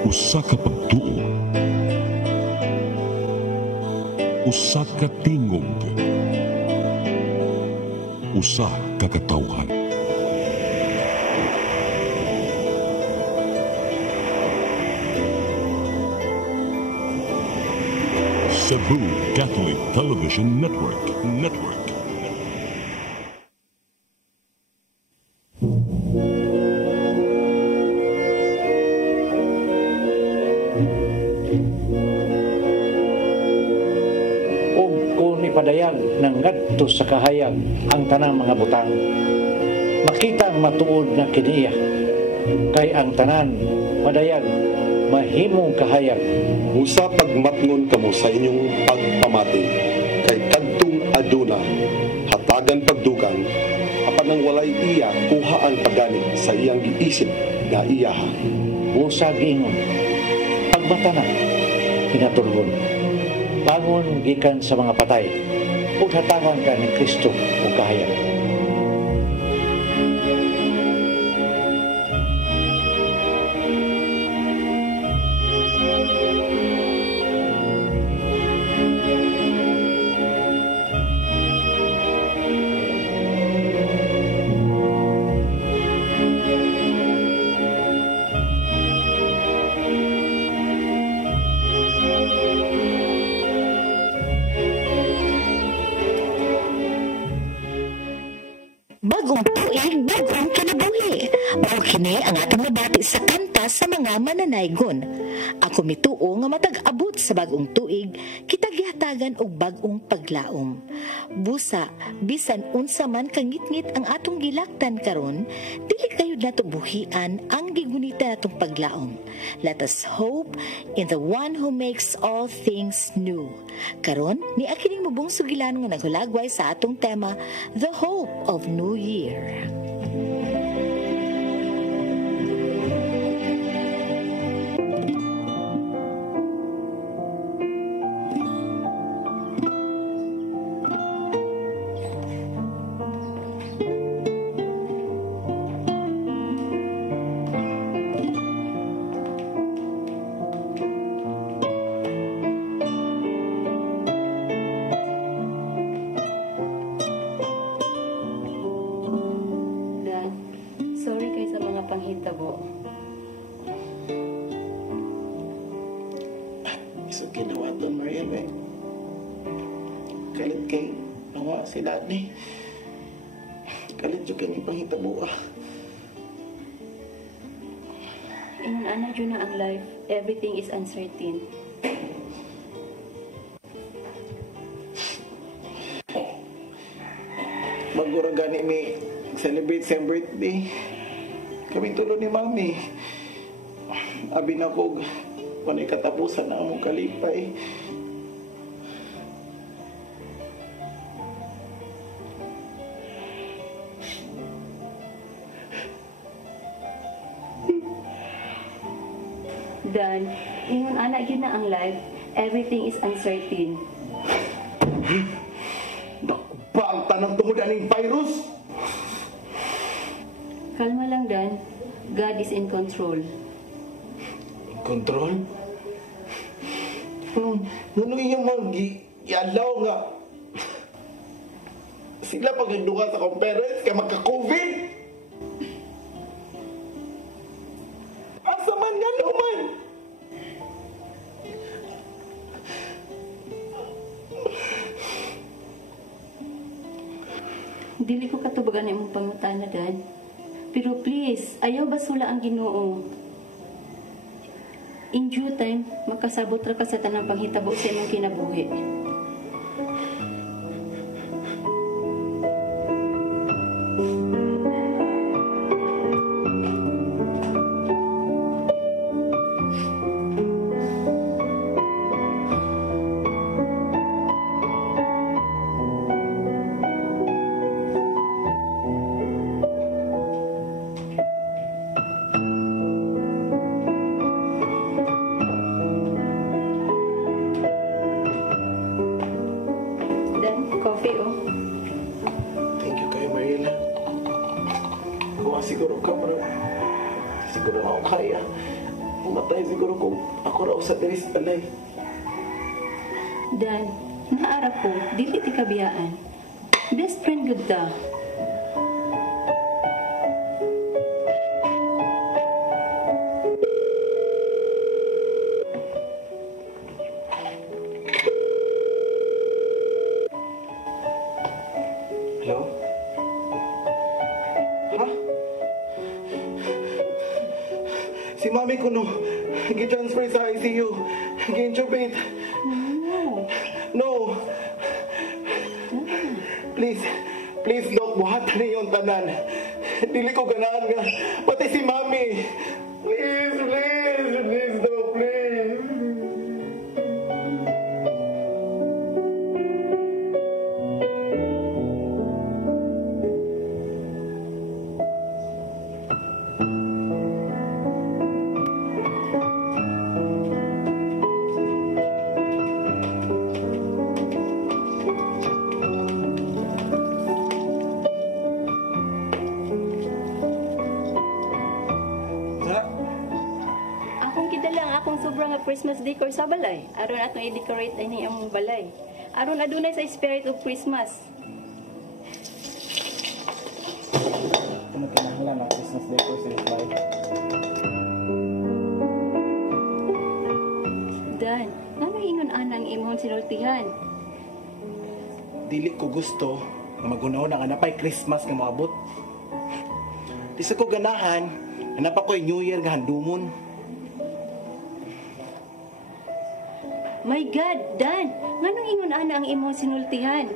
Usa ka pagtuo, usa ka tingog, usa ka katawhan. Cebu Catholic Television Network. Padayag ng ngadto sa kahayag ang tanang mga butang. Makita ang matuod na kiniya. Kay ang tanan padayag mahimong kahayag. Usa pagmatngon kamo sa inyong pagpamati kay kadtong aduna hatagan pagdugang apan nang walay iya kuha ang pagani sa iyang giisip nga iyaha. Usa giingon pagmata na pinatulgon. Bangon gikan sa mga patay ug hatagan ka ni Kristo ug kahayag. Bagong tuig, bagong kinabuhi. Mao kini ang atong nabati sa kanta sa mga mananaygon. Ako mituo nga matag-abot sa bagong tuig, kita gihatagan og bagong paglaom. Busa, bisan unsa man kangitngit ang atong gilaktan karon, dili kayo nato buhian ang gigunita natong paglaom. Let us hope in the one who makes all things new. Karon, ni akining mubong sugilan nga naghulagway sa atong tema, The Hope of New Year. panghitabo. Isa ginawa doon, Mariel, eh. Kalit kay nawa si Daddy. Kalit yung kanyang panghitabo, ah. In ana dyan na ang life, everything is uncertain. Magura gani mi celebrate sa birthday. Kami tulo ni Mami. Abi na kog panay katapusan na among kalipay. Dan, ingon anak yun na ang life, everything is uncertain. Nakpa ang tanang tungod aning virus. Kalma lang, Dan. God is in control. Control? Ano yung mag-ialaw nga? Sila pag nagduka sa conference kaya magka-COVID? Asa man nga naman? Dili ko katubagan na imong pangutana, Dan. Pero please, ayaw basula ang Ginoo. In due time, makasabot ra ka sa tanang panghitabo sa imong kinabuhi. Coffee, oh. Thank you kayo, Marila. Kung siguro ka, pero siguro ako kaya. Pumatay siguro kung ako raw sa tiris alay. Dan, naara ko, dili ti kabiyaan. Best friend gud ta. Hello? Ha? Si mami ko no, gi-transfer sa ICU, gi-intubate. No. Please, Doc, buhatan niyo yung tanan. Dili ko ganahan nga. Pati si mami. Please, Doc, please. Sobrang Christmas decor sa balay. Aron atong i-decorate ini ang balay. Aron adunay sa spirit of Christmas. Ano kinahanglan ang Christmas decor sa balay? Dan, ano ingon anang imong sinultihan? Dili ko gusto nga magunaon ang anapay Christmas nga moabot. Di sa ko ganahan, hanap ako'y New Year nga handumon. My God, Dan! Nganong ingon ana ang imong sinultihan?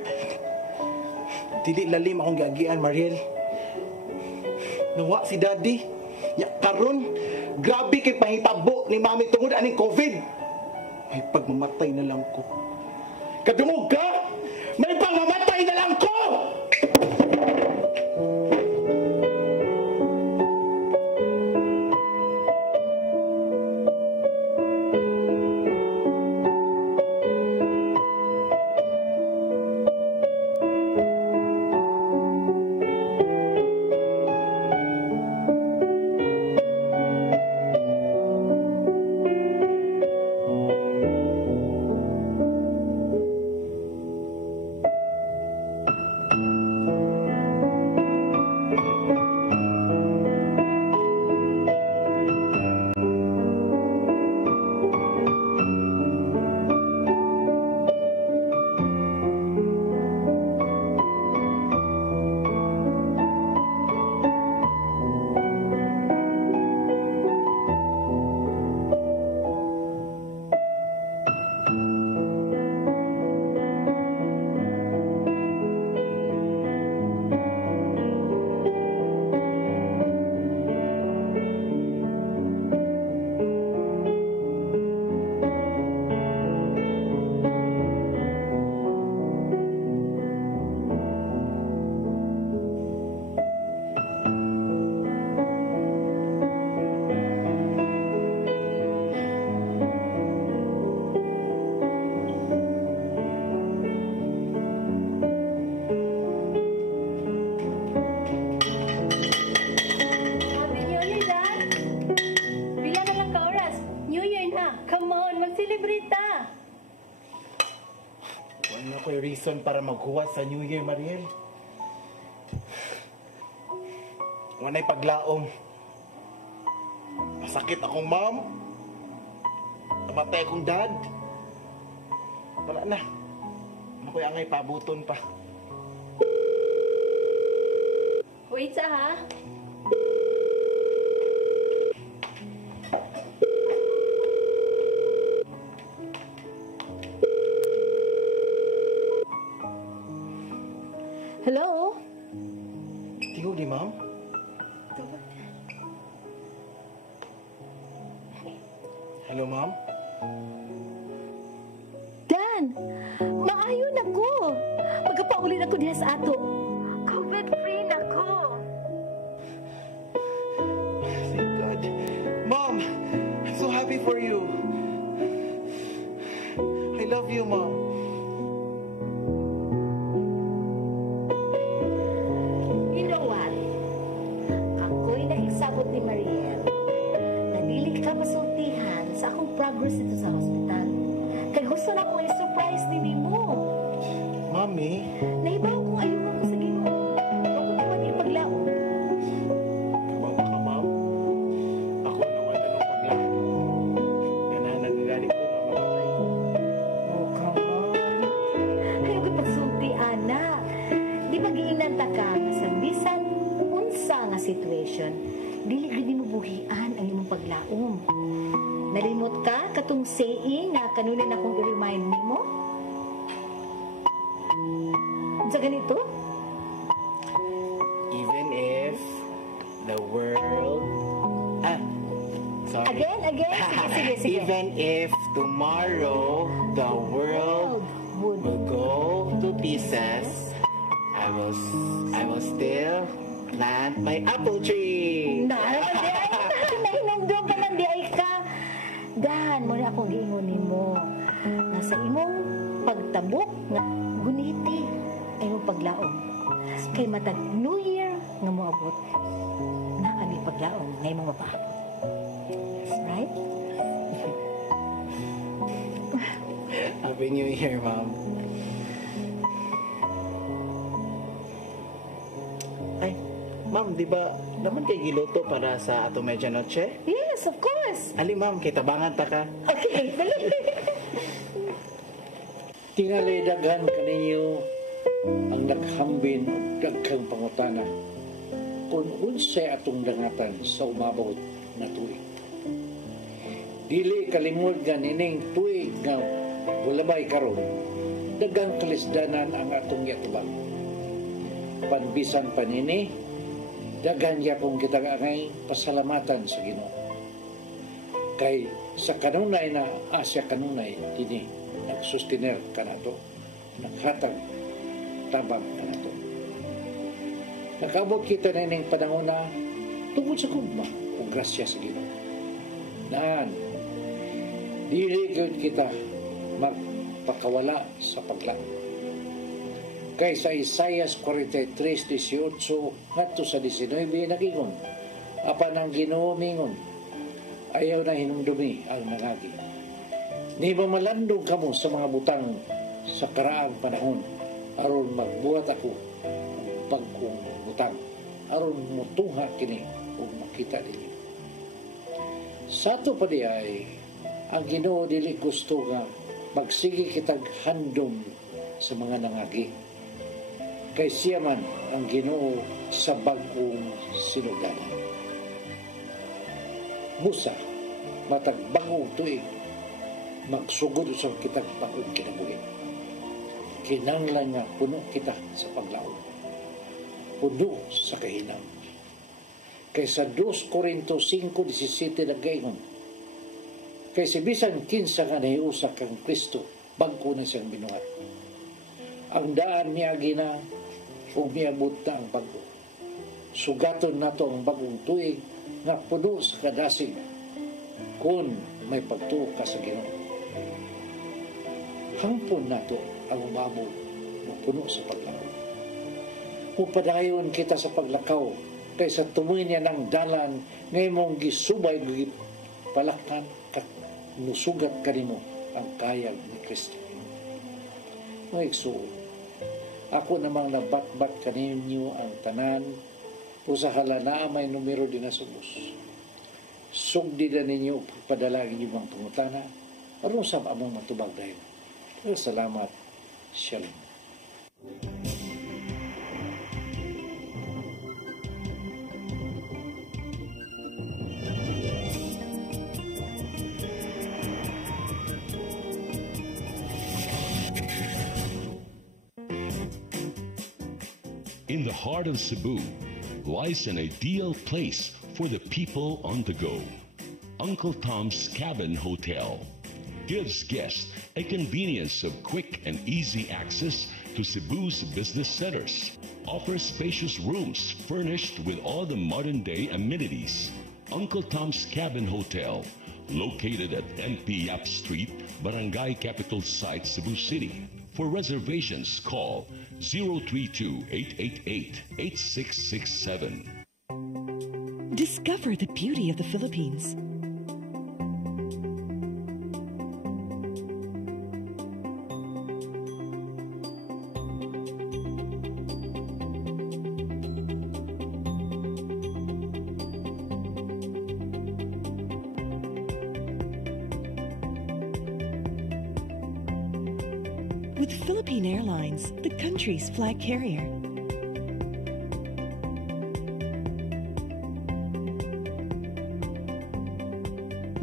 Dili lalim akong giagian, Mariel. Nawa si Daddy. Ya karon, grabe kay pahitabo ni Mami tungod aning COVID. May pagmamatay na lang ko. Kadungog ka? May pagmamatay na lang ko! Ako'y reason para maghuwas sa New Year, Mariel. Wana'y paglaom. Masakit akong mom. Namatay akong dad. Wala na. Ako'y angay pabuton pa. Wait sa ha? Hello? Tingog ni ma'am? Hello, ma'am? Dan, maayon ako. Magkapaulin ako diha sa ato. COVID-free na ko. Thank God. Mom, I'm so happy for you. I love you, Mom. You know what? Ako'y nahigsabot ni Mariel. Nadili ka masulti progress dito sa hospital. Kay gusto na akong i-surprise din mo. Mami, Nahibaw ko ayaw ko sa Ginoo. Ako naman yung paglaon. tabang ka, ma'am. Ako naman ang paglako. Ganahan galing ko, mamatay ko. Oh, come on. Ayaw ko pagsulti, anak. Di ba giinanta ka nga sa bisan unsa nga situation, dili gid mo buhian ang imong paglaom. Nalimot ka katong saying nga kanunan akong i-remind nimo? Sa ganito? Even if the world... Sorry. Again? Sige. Even if tomorrow the world would will go to pieces, I will still plant my apple tree. Nahinumdum ka lang di ay ka. Dahan mo na akong giingon nimo. Nga sa imong pagtabok nga guniti ay imong paglaom. Kay matag New Year nga moabot. Na kami paglaom nga imong mapaabot. Right? Happy New Year, Mom. Ay, Ma'am, di ba naman kay giluto para sa ato medianoche? Yes, of course. Ali, Ma'am, kay tabangan ta ka. Okay, dali. Tingali daghan kaninyo ang naghambin o daghang pangutana kung unsay atong dangatan sa umabot na tuig. Dili kalimod nga nining tuig nga bulabay karon, daghang kalisdanan ang atong yatubang. Panbisan panini, daghan yakong kitagangay pasalamatan sa Ginoo. Kay sa kanunay na asya kanunay dini nagsustener kanato, naghatag tabang kanato. Nakabot kita na ining panahon na tungod sa kugma o grasya sa Ginoo. Naan, dili gyud kita magpakawala sa paglaom. Kay sa Isaias 43:18 ngadto sa 19 nagingon, apan ang Ginoo mingon, ayaw na hinumdumi ang nangagi. Ni mamalandong kamo sa mga butang sa karaang panahon aron magbuhat ako ng bagong butang aron mutungha kini ug makita ninyo. Sa ato pa di ay ang Ginoo dili gusto nga magsige kitag handom sa mga nangagi. Kay siya man ang Ginoo sa bagong sinugdanan. Musa, matag bagong tuig, magsugod sa kitag bagong kinabuhi. Kinanglan nga puno kita sa paglaom. Puno sa kahinang. Kay sa 2 Corinto 5:17 nagaingon, kay si bisan kinsa nga nahiusa kang Kristo, bago na siyang binuhat. Ang daan niya gina ug miabot na ang bago. Sugaton nato ang bagong tuig nga puno sa kadasig kung may pagtuo ka sa Ginoo. Hangpon nato ang umabot ng puno sa paglaom. Upadayon kita sa paglakaw kaysa tumuin niya ng dalan ngay mong gisubay palakkan kat nusugat kanimo ang kayag ni Kristo. Mga igsuon, ako namang nabatbat kaninyo ang tanan o sa halana may numero din na subos. Sugdi na ninyo pagpadalagin yung mga pangutana aron sa among matubag dahil. Salamat. Shalom. In the heart of Cebu lies an ideal place for the people on the go. Uncle Tom's Cabin Hotel gives guests a convenience of quick and easy access to Cebu's business centers, offers spacious rooms furnished with all the modern-day amenities. Uncle Tom's Cabin Hotel, located at MP Yap Street, Barangay Capital Site, Cebu City. For reservations, call 032-888-8667. Discover the beauty of the Philippines. with Philippine Airlines, the country's flag carrier.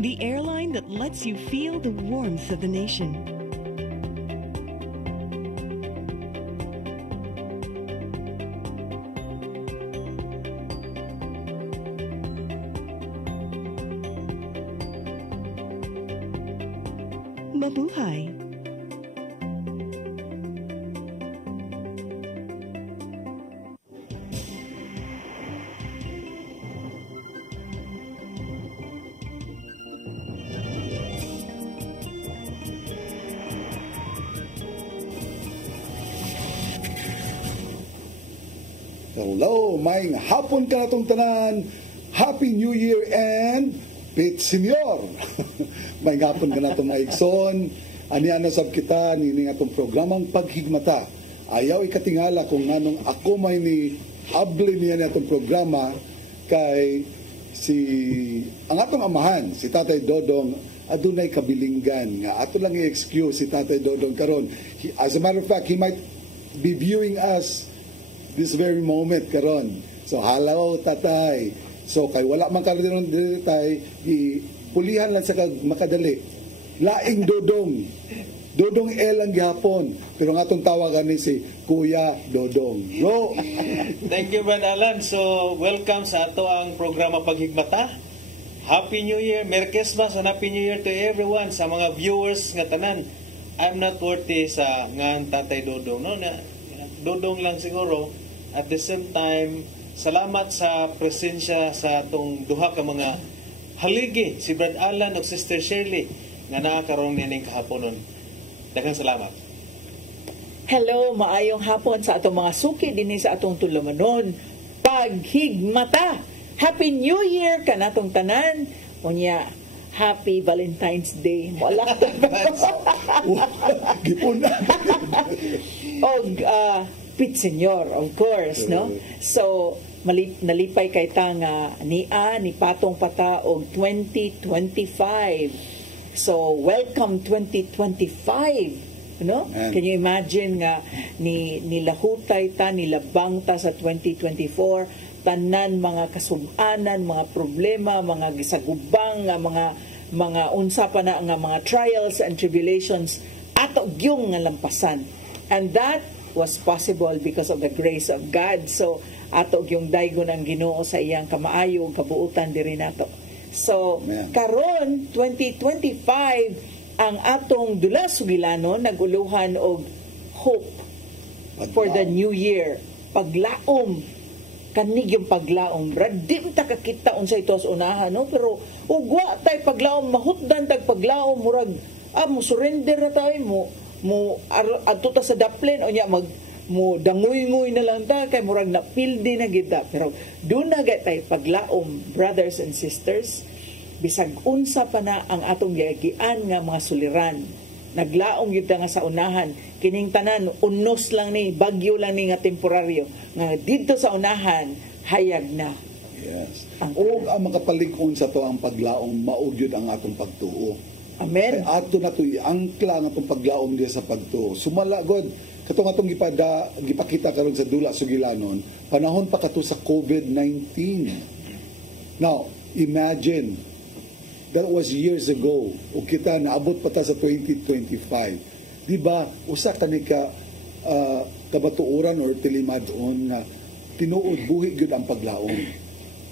The airline that lets you feel the warmth of the nation. Mabuhay! Hello, may hapon ka na tong tanan. Happy New Year and Pit Senior. May hapon ka na tong maigson. Aniana sab kita nini atong programang paghigmata. Ayaw ikatingala kung nganong ako may ni abli niya na atong programa kay ang atong amahan, si Tatay Dodong, adunay kabilinggan nga ato lang i-excuse si Tatay Dodong karon. As a matter of fact, he might be viewing us this very moment karon. So hello tatay. So kay wala man karon diri tay, pulihan lang sa makadali. Laing Dodong. Dodong L ang gihapon. Pero nga atong tawagan ni si Kuya Dodong. Bro. Thank you, Brad Alan. So welcome sa ato ang programa Paghigmata. Happy New Year, Merry Christmas and Happy New Year to everyone, sa mga viewers nga tanan. I'm not worthy sa ngan Tatay Dodong, no? Dodong lang siguro. At the same time, salamat sa presensya sa atong duha ka mga haligi, si Brad Alan ug Sister Shirley, nga nakakaroon nining kahaponon. Daghang salamat. Hello, maayong hapon sa atong mga suki dinhi sa atong tulumanon. Paghigmata! Happy New Year kanatong tanan. Unya, Happy Valentine's Day. Moalak ta. Gipon na. Og Pit Senior, of course, no? So, nalipay kay ta nga ni patong pata og 2025. So, welcome 2025, no? Can you imagine nga nilahutay ta, nilabang ta sa 2024, tanan mga kasub-anan, mga problema, mga gisagubang, mga unsa pa na nga mga trials and tribulations ato gyung nga lampasan. And that was possible because of the grace of God. So, ato yung daygon ang Ginoo sa iyang kamaayo ug kabuutan diri nato. So, karon 2025 ang atong dula sugilanon naguluhan og hope for the new year. Paglaom, kanig yung paglaom. Brad, di ta kakita unsay ito sa unahan, no? Pero ugwa tay paglaom, mahutdan tag paglaom, murag mo surrender na tayo mo adto ta sa daplin o nya mo danguy-nguy na lang ta kay murag na pildi na kita. Pero doon na tay paglaom, brothers and sisters, bisag unsa pa na ang atong giagian nga mga suliran, naglaong gyud nga sa unahan, kining tanan unos lang ni, bagyo lang ni nga temporaryo nga didto sa unahan hayag na. Yes. Ang makapalig-on sa to ang paglaom, mao gyud ang atong pagtuo. Amen. Kaya ato na to angkla nga itong paglaom diya sa pagtuo. Sumala god katong gipakita karon sa dula sugilanon, panahon pa kato sa COVID-19. Now, imagine that was years ago. O kita naabot pa ta sa 2025. Di ba? Usa kani ka kabatuoran or tilimadon nga tinuod buhi gyud ang paglaom.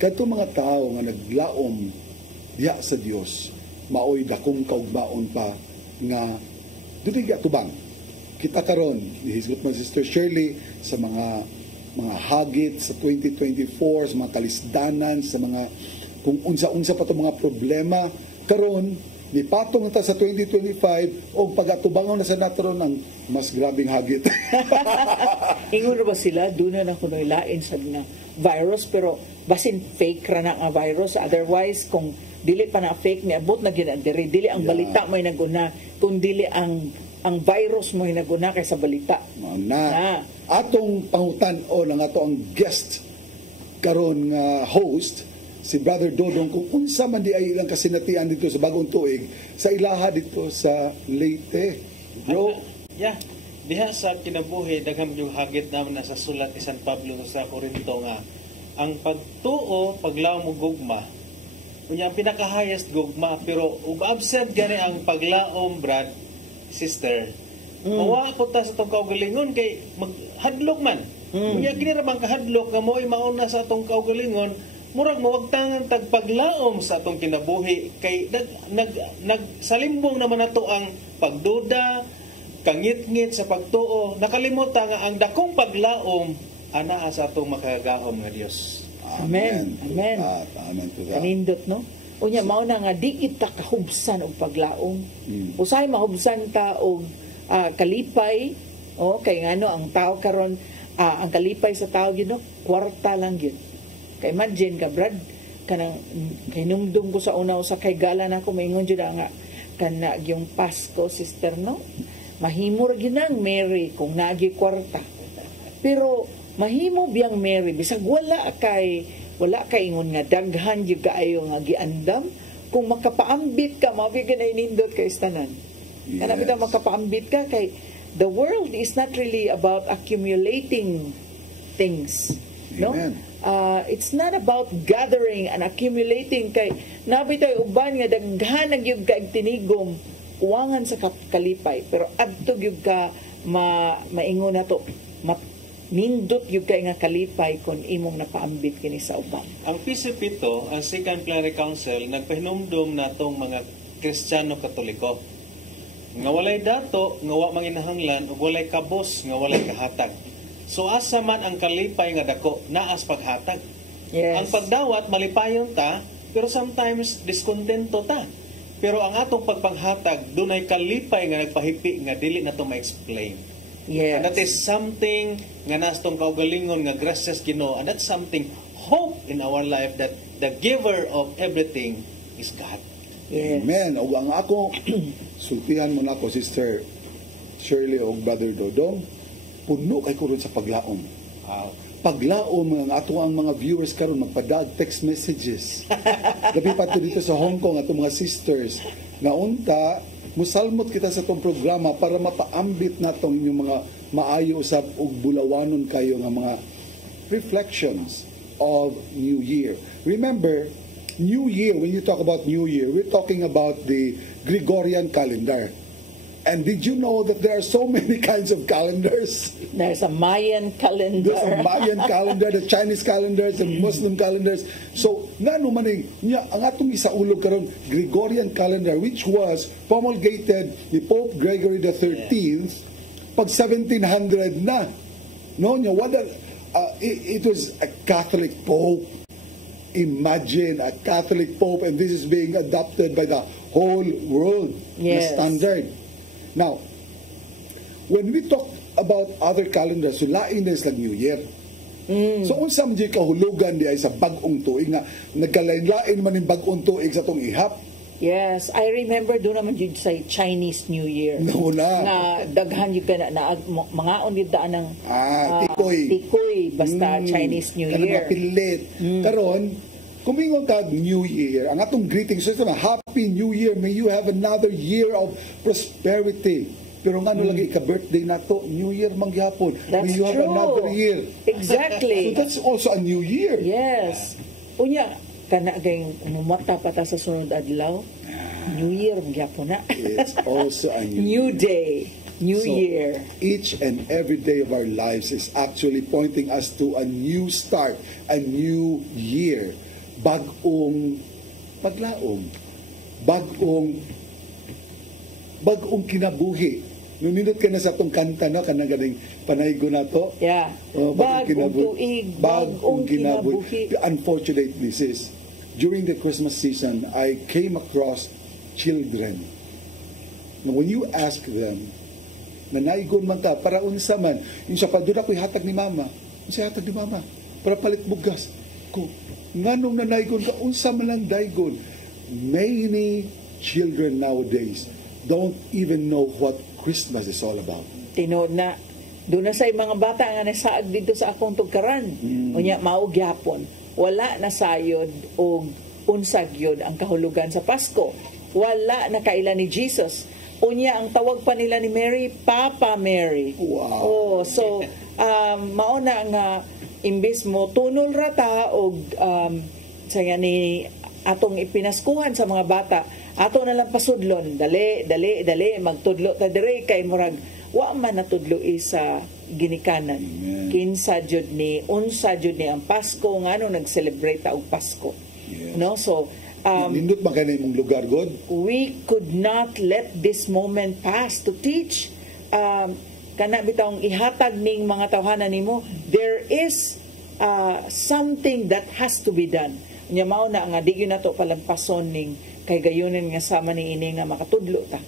Kadto mga tao nga naglaom diya sa Dios, maoy dakong kaugmaon pa nga dili gatubang. Kita karon nihisgot man Sister Shirley sa mga hagit sa 2024, sa mga kalisdanan, sa mga kung unsa-unsa pa itong mga problema karon nipatong ta sa 2025 o pag-atubangon na sa natron ang mas grabing hagit. Ingon ba sila doon na kuno ilain sa nga virus, pero basin fake ra na nga virus, otherwise kung dili pa na fake ni abot na ginadiri, dili ang balita may naguna, kung dili ang virus mo naguna kay sa balita na. Atong pangutan o lang ato ang guest karon nga host si Brother Dodong kung unsa man di ay ilang kasinatian dito sa bagong tuig sa ilaha dito sa Leyte. Bro, diha sa kinabuhi daghang yung hagit naman na sa sulat ni San Pablo sa Corinto nga ang pagtuo paglaom mo gugma unya ang pinaka-highest gugma pero ug absent gani ang paglaom brad sister mawa ko ta sa tong kaugalingon kay maghadlok man unya kini ra bang kahadlok nga mo'y mauna sa atong kaugalingon murag mawagtangan tag paglaom sa atong kinabuhi kay nagsalimbong naman nato ang pagduda kangit-ngit sa pagtuo nakalimutan nga ang dakong paglaom ana sa atong makagahom nga Dios. Amen. Amen. Amen to that. Kanindot, no? Unya, mao na nga, di kita kahubsan og paglaom. Usay mahubsan ka og kalipay, kay ngano ang tao karon ang kalipay sa tao yun, kwarta lang yun. Kay imagine ka, Brad, kanang hinumdum ko sa unaw sa kay gala na ako, maingon dyan nga, kana yung Pasko, sister, no? Mahimor ginang Mary kung nagi kwarta. Pero, mahimo biyang Mary bisag wala kay ingon nga daghan gyud kaayo nga giandam kung makapaambit ka mabigyan ay nindot kay tanan. Kana bitaw makapaambit ka kay the world is not really about accumulating things, no? It's not about gathering and accumulating kay nabitaw uban nga daghan gyud ka tinigom uwangan sa kalipay pero adto gyud ka maingon nato nindot yung kay nga kalipay kung imong napaambit kini sa uban. Ang PCP2, ang Second Plenary Council, nagpahinumdum na itong mga Kristiyano Katoliko. Nga walay dato, nga wa manginahanglan, o walay kabos, nga walay kahatag. So asa man ang kalipay nga dako, naas paghatag. Yes. Ang pagdawat, malipayon ta, pero sometimes diskontento ta. Pero ang atong pagpanghatag, dunay kalipay nga nagpahipi, nga dili na ito ma-explain. Yes. And that is something nga nastong kaugalingon nga gracias Ginoo, and that's something hope in our life that the giver of everything is God. Yes. Amen. O ang ako sultihan mo na ako Sister Shirley o Brother Dodong, puno kay ko ron sa paglaom. Paglaom ang ato ang mga viewers karon magpadag text messages. Gabi pa to dito sa Hong Kong ato mga sisters na unta musalmot kita sa itong programa para mapaambit na itong inyong mga maayo usab og bulawanon kayo nga mga reflections of New Year. Remember, New Year, when you talk about New Year, we're talking about the Gregorian calendar. And did you know that there are so many kinds of calendars? There's a Mayan calendar. There's a Mayan calendar, the Chinese calendars, the Muslim calendars. So, nga maning, ang atong isaulog karon Gregorian calendar, which was promulgated ni Pope Gregory the 13th pag 1700 na. No, it was a Catholic Pope. Imagine a Catholic Pope, and this is being adopted by the whole world. Yes. Na standard. Now, when we talk about other calendars, so lain na islang New Year. So, unsa man di kahulugan di ay sa bag-ong tuig nga nagkalain-lain man yung bag-ong tuig sa tong ihap. Yes, I remember doon naman yun sa Chinese New Year. No na. Na daghan yun ka na mga onid daan ng tikoy. Tikoy, basta Chinese New Year. Pilit. Karon, kumingon ka New Year, ang atong greeting system, Happy New Year, may you have another year of prosperity. Pero nga lagi ka-birthday na to, New Year mangyapon. May you have another year. Exactly. So that's also a new year. Yes. Unya, kana gayong mumata pa ta sa sunod adlaw, New Year mangyapon na. It's also a new day. New year. Each and every day of our lives is actually pointing us to a new start, a new year. Bagong paglaom. Bagong kinabuhi. Nunindot ka na sa itong kanta na, kanang ganing panaygo na to. Yeah. Bagong tuig, bagong kinabuhi. The unfortunate this is, during the Christmas season, I came across children. Now, when you ask them, nanaygon man ka, para unsa man, yung sa paduna ko'y hatag ni mama. Unsa hatag ni mama? Para palit bugas. Nganong nanaygon ka, unsa man lang daygon. Many children nowadays don't even know what Christmas is all about. Tinood na. Doon na sa mga bata nga nasaag dito sa akong tugkaran. Unya, maog yapon. Wala na sayod o unsag yun ang kahulugan sa Pasko. Wala na kaila ni Jesus. Unya, ang tawag pa nila ni Mary, Papa Mary. Wow. Oh, so, mauna nga, imbis mo, tunol rata o saya ni atong ipinaskuhan sa mga bata, ato na lang pasudlon, dali, magtudlo ta dire kay murag, wa man natudlo sa ginikanan. Kinsa jud ni, unsa jud ni ang Pasko, nga ano nag-celebrate og Pasko. Yes. No? So, nindot man kanay mong lugar, God? we could not let this moment pass to teach kana bitawng ihatag ning mga tawhanan nimo. There is something that has to be done. Nya mao na nga di gyud nato palampason ning kay gayunan nga sama ni ini nga makatudlo ta.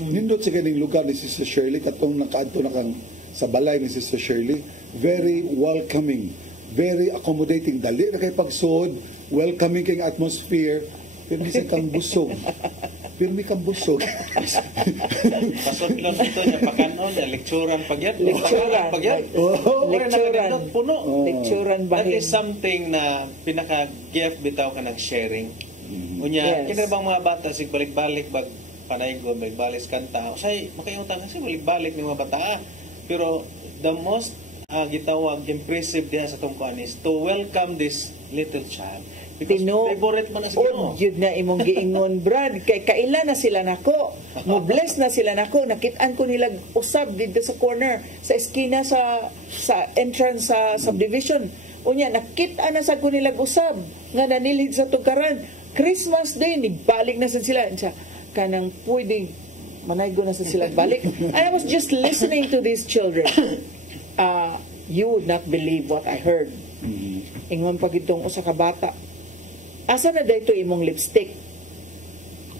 Nindot sa kaning lugar ni Sister Shirley, katong nakaadto na kang sa balay ni Sister Shirley, very welcoming, very accommodating, dali na kay pagsuod, welcoming kang atmosphere, pero minsan kang busog. Pirmi kang busog. Pasudlon ito niya pakanon, lecturan pagyan. Lecturan. Puno. Lecturan That bahin. is something na pinaka-gift bitaw ka ng-sharing. Unya, Yes. kinabang mga bata, sig balik-balik, panaygon, balik-balik kanta. Usay, makayutang kasi balik-balik ng mga bata. Pero the most gitawag, impressive diha sa itong kuan is to welcome this little child. Because favorite man na sa Ginoo. Yun na imong giingon, Brad, kay kaila na sila nako. Mo bless na sila nako. Nakit-an ko nila usab dito sa corner, sa eskina sa entrance sa subdivision. Unya, nakit-an na sa ko nila usab nga nanilid sa tugaran. Christmas Day, nibalik na sa sila. Siya, kanang pwede, manaygo na sa sila balik. I was just listening to these children. You would not believe what I heard. Ingon pag itong usa ka bata. Asa na dito imong lipstick?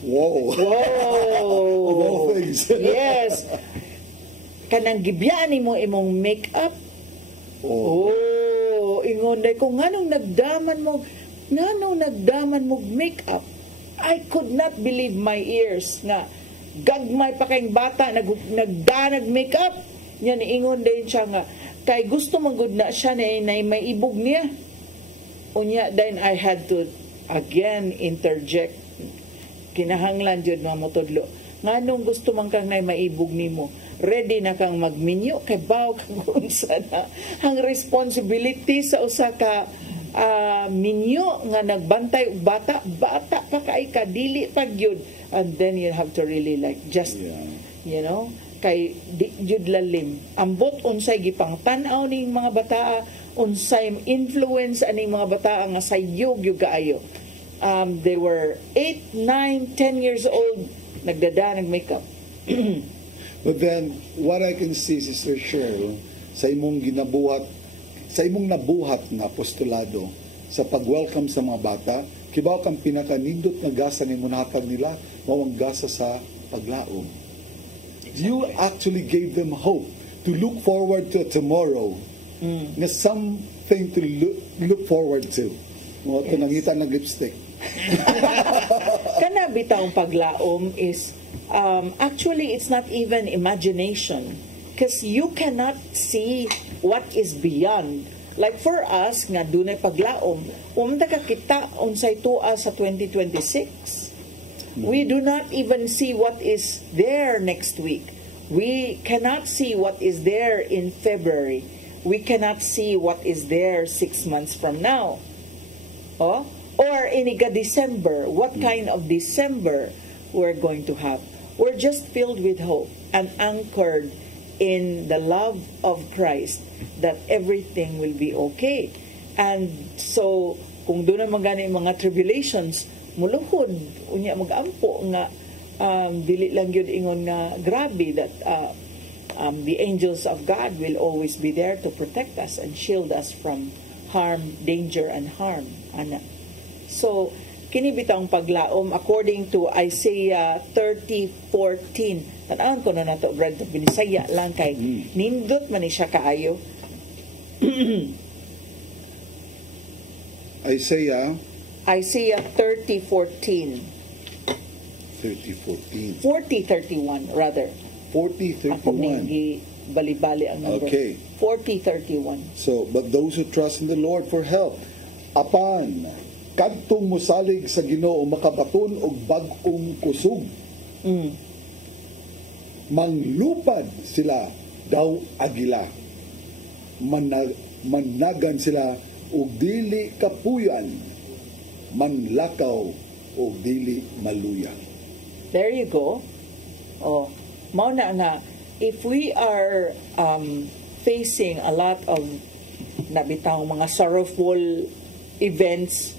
Wow. Of all things. Yes. Kanang gibyaan mo imong makeup. Ingon day ko nganong nagdaman mo makeup. I could not believe my ears nga gagmay pa kayong bata nagdanag makeup. Yan ingon din siya nga kay gusto manggod na siya na may ibog niya. Unya then I had to again interject. Kinahanglan jud mga motodlo. Nganong gusto man kang nay maibog nimo? Ready na kang magminyo kay baw kang unsa na ang responsibility sa usa ka minyo nga nagbantay og bata pa kay kadili pag yun. And then you have to really like just you know kay di jud lalim ambot unsay gipangtan-aw ning mga bataa, unsay influence aning mga bataa nga sayog yung kaayo. They were 8, 9, 10 years old, nagdada, nag-makeup. But then, what I can see, Sister Cheryl, sa imong nabuhat na apostolado, sa pag-welcome sa mga bata, kibaw kang pinakanindot na gasa ni munakag nila, mawang gasa sa paglaom. You actually gave them hope to look forward to tomorrow. Na something to look forward to. Mo ito nangita ng lipstick. Kana bitawng paglaom is actually it's not even imagination because you cannot see what is beyond. Like for us nga dunay paglaom, umda ka kita unsay tuwa sa 2026. We do not even see what is there next week. We cannot see what is there in February. We cannot see what is there 6 months from now. Or in December, what kind of December we're going to have. We're just filled with hope and anchored in the love of Christ that everything will be okay. And so, kung doon naman gani mga tribulations, muluhod, unya mag-ampo nga, dili lang yun ingon nga grabe that the angels of God will always be there to protect us and shield us from harm, danger, and harm. Ana. So, kini bitang paglaom according to Isaiah 30:14. Tanaan ko na nato, Brad, binisaya lang kay nindot man ni siya kaayo. Isaiah 30:14. 40:31 rather. 40:31. Ako ning bali-bali ang number. Okay. 40:31. So, but those who trust in the Lord for help, apan kadtong mosalig sa Ginoo makabaton og bag-ong kusog. Manglupad sila daw agila. Managan sila og dili kapuyan. Manlakaw og dili maluya. There you go. Oh, mao na nga, if we are facing a lot of nabitang mga sorrowful events,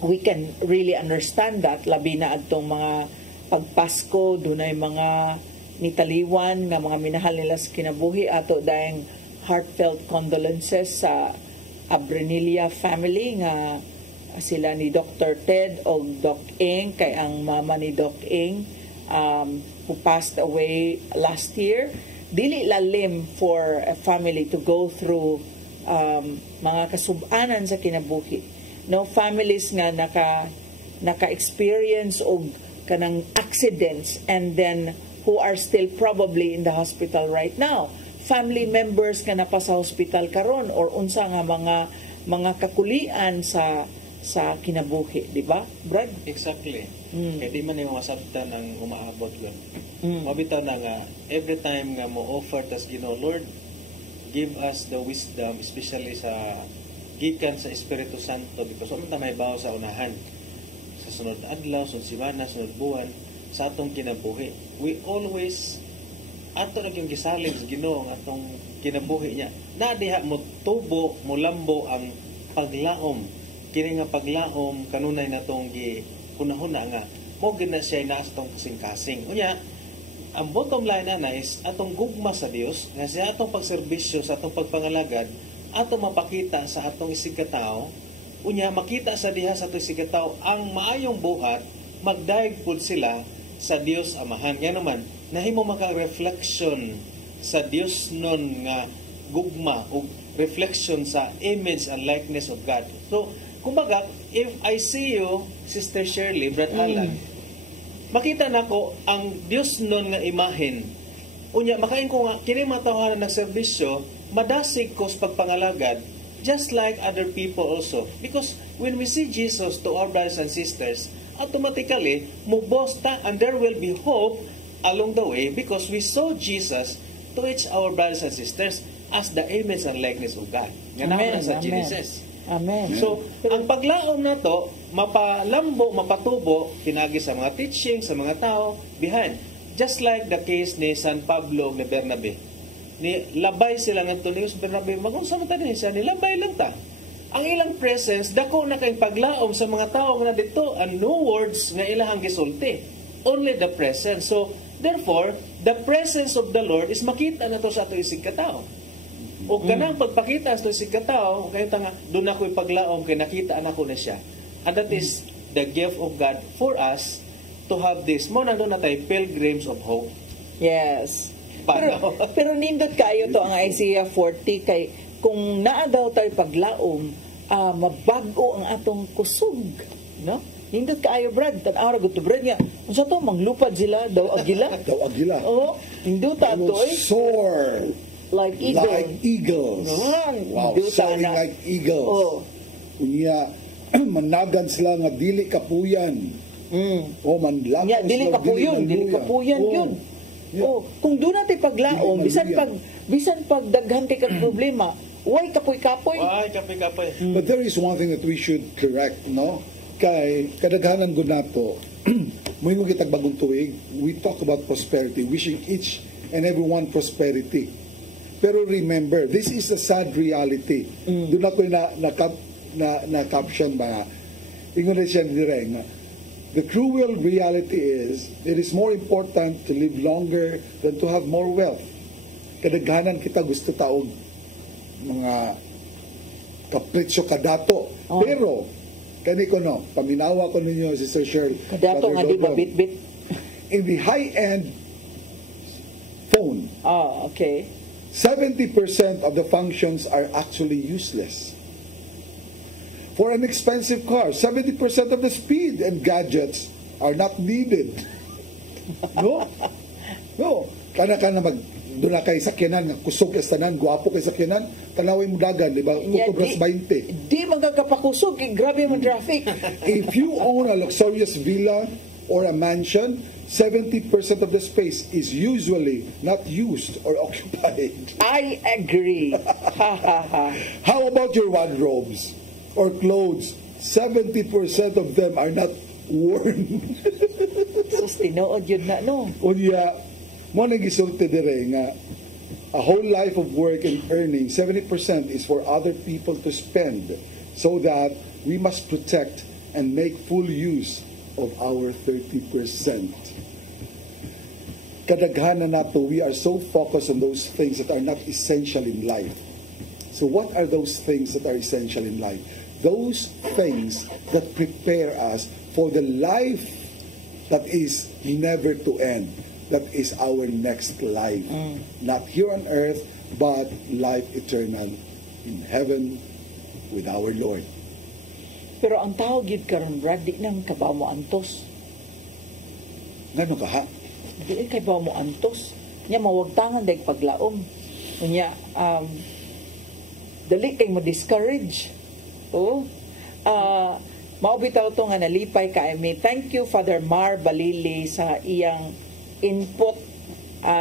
we can really understand that. Labi na adtong mga pagpasko, dunay mga nitaliwan nga mga minahal nila sa kinabuhi, ato dahing heartfelt condolences sa Abrenilia family nga sila ni Dr. Ted o Doc Ing, kay ang mama ni Doc Ing who passed away last year. Dili lalim for a family to go through mga kasub-anan sa kinabuhi. No, families nga naka-experience og kanang accidents and then who are still probably in the hospital right now. Family members nga napa sa hospital karon or unsa nga mga kakulian sa kinabuhi, di ba, Brad? Exactly. Kaya di man yung masabtan ang umaabot yun. Mabitaw na nga, every time nga mo offer tas Ginoo, Lord, give us the wisdom, especially sa gikan sa Espiritu Santo, because ano ta may bawo sa unahan sa sunod adlaw, sunod simana, sunod buwan sa atong kinabuhi. We always ato na yung gisalin sa Ginoo ang atong kinabuhi niya. Na diha mo tubo, mo lambo ang paglaom. Kini nga paglaom kanunay natong gikunahuna nga mo gina siya na sa atong kasing-kasing. Unya, ang bottom line na is atong gugma sa Dios nga sa atong pagserbisyo, sa atong pagpangalagad, ato mapakita sa atong isigkataw, unya makita sa diha sa atong isigkataw ang maayong buhat, magdaig pud sila sa Dios Amahan. Yan naman, nahimo maka-reflection sa Dios nun nga gugma o reflection sa image and likeness of God. So, kumbaga, if I see you, Sister Shirley, Brad Alan, makita na ko ang Dios nun nga imahen. Unya, makain ko nga, kini matawaran ng serbisyo, madasig ko sa pagpangalagad, just like other people also. Because when we see Jesus to our brothers and sisters, automatically, mubos ta, and there will be hope along the way because we saw Jesus to each our brothers and sisters as the image and likeness of God. Nga sa Genesis. Amen. So, ang paglaom na to, mapalambo, mapatubo, pinagi sa mga teaching, sa mga tao, behind. Just like the case ni San Pablo ni Bernabe. Labay sila ng tunig sa Bernabe, magunsa mo tayo siya, nilabay lang ta. Ang ilang presence, dako na kayong paglaom sa mga tao nga dito, and no words nga ilahang gisulti. Only the presence. So, therefore, the presence of the Lord is makita na to sa ato isig katao. O ganang pagpakita sa isig katao, kaya nga, doon ako ipaglaom, kaya nakita na ko na siya. And that is the gift of God for us to have this. Mo nandun na tayo, pilgrims of hope. Yes. Pero nindot kayo to ang Isaiah 40 kay kung naa daw tayo paglaom, mabago ang atong kusog, no? Nindot kaayo, Brad, tanaw ra gud to, Brad nga. Unsa to manglupad sila daw agila? Daw agila. Oh, nindot ato soar like eagles. Wow, soaring like eagles. Oh. Unya managan sila nga dili kapuyan. Oh, manlakaw sila dili kapuyan yun. Oh, kung doon natin paglaom, bisan pag daghan kay kag problema, why kapoy-kapoy? Why kapoy-kapoy? But there is one thing that we should correct, no? Kay kadaghanan gud nato, moingon kitag bagong tuig, we talk about prosperity, wishing each and everyone prosperity. Pero remember, this is a sad reality. Doon ako na caption ba, ingon na siya dire, the cruel reality is, it is more important to live longer than to have more wealth. Kadaghanan kita gusto taog mga kapritsyo kadato. Pero, kani ko no, paminawa ko ninyo, Sister Cheryl. Kadato nga di ba bit-bit? In the high-end phone, okay, 70% of the functions are actually useless. For an expensive car, 70% of the speed and gadgets are not needed. No? No. Kana doon na kay sakyanan, kusog kay tanan, guwapo kay sakyanan, tanawin mo dagan, di ba? Kutubras 20. Di magkakapakusog, grabe yung traffic. If you own a luxurious villa, or a mansion, 70% of the space is usually not used or occupied. I agree. Ha ha ha. How about your wardrobes or clothes? 70% of them are not worn. Sus, tinuod yun na, no? Unya, mo nagisulti dire nga a whole life of work and earning, 70% is for other people to spend, so that we must protect and make full use of our 30%. Kadaghanan nato, we are so focused on those things that are not essential in life. So what are those things that are essential in life? Those things that prepare us for the life that is never to end. That is our next life. Not here on earth, but life eternal in heaven with our Lord. Pero ang tawag yun karon, Brad, di nang kabaw mo antos. Ngano ka ha? Di kay baw mo antos. Nya mawagtangan dahil paglaom. Nya, dali kay mo discourage. Oh, maubitaw to nga nalipay ka. Thank you, Father Mar Balili, sa iyang input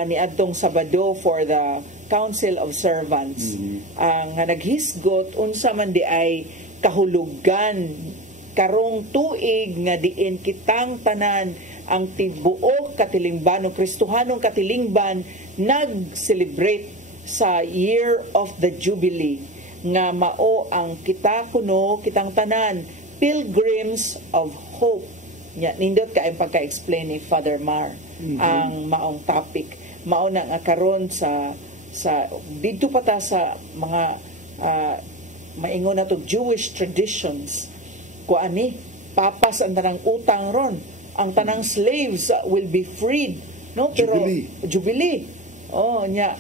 ni adtong Sabado for the Council of Servants. Nga naghisgot, unsa man di ay kahulugan karong tuig nga diin kitang tanan ang tibuok katilingban o Kristohanong katilingban nag-celebrate sa Year of the Jubilee nga mao ang kita kuno kitang tanan pilgrims of hope. Nindot ka ang pagka-explain ni Father Mar ang maong topic. Mao na nga karon sa dito pa ta sa mga maingon na to Jewish traditions, kuani papas ang tanang utang ron, ang tanang slaves will be freed, no? Pero Jubilee. Oh, nya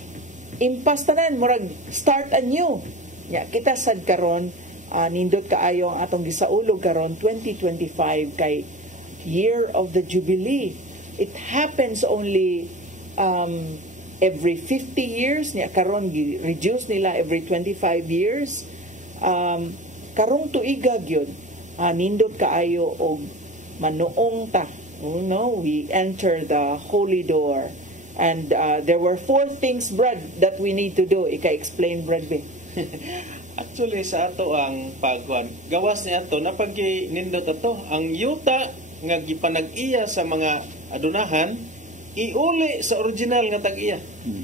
impas tanan murag start anew. Nya kita sad karon nindot kaayo ang atong gisaulog karon 2025 kay Year of the Jubilee. It happens only every 50 years, niya karon reduce nila every 25 years. Karong tuiga gyud nindot kaayo og manuong ta. We enter the holy door, and there were 4 things, Brad, that we need to do. Ika-explain, Brad, be. Actually, sa ato ang pagkuan, gawas niya ato napagi nindot ato ang yuta nga gipanag-iya sa mga adunahan iuli sa original nga tag-iya.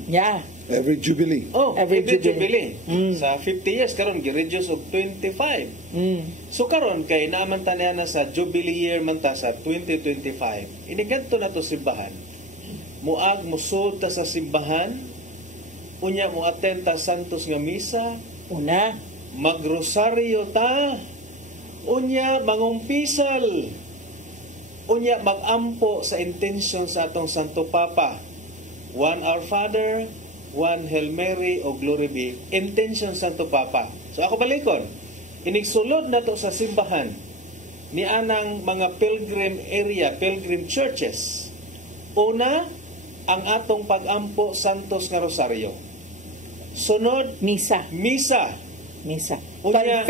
Yeah. Every Jubilee. Oh, every Jubilee. Sa 50 years karon gi-reduce og 25. So karon kay naaman ta na sa Jubilee year man ta sa 2025. Inigadto na to simbahan. Muag musud ta sa simbahan. Unya mo attend ta santos nga misa. Una, magrosaryo ta. Unya mangumpisal. Unya magampo sa intention sa atong Santo Papa. One Our Father, one Hail Mary o Glory be. Intention Santo Papa. So ako balikon. Inigsulod na to sa simbahan ni anang mga pilgrim area, pilgrim churches. Una, ang atong pagampo santos nga rosaryo. Sunod, misa. Unya,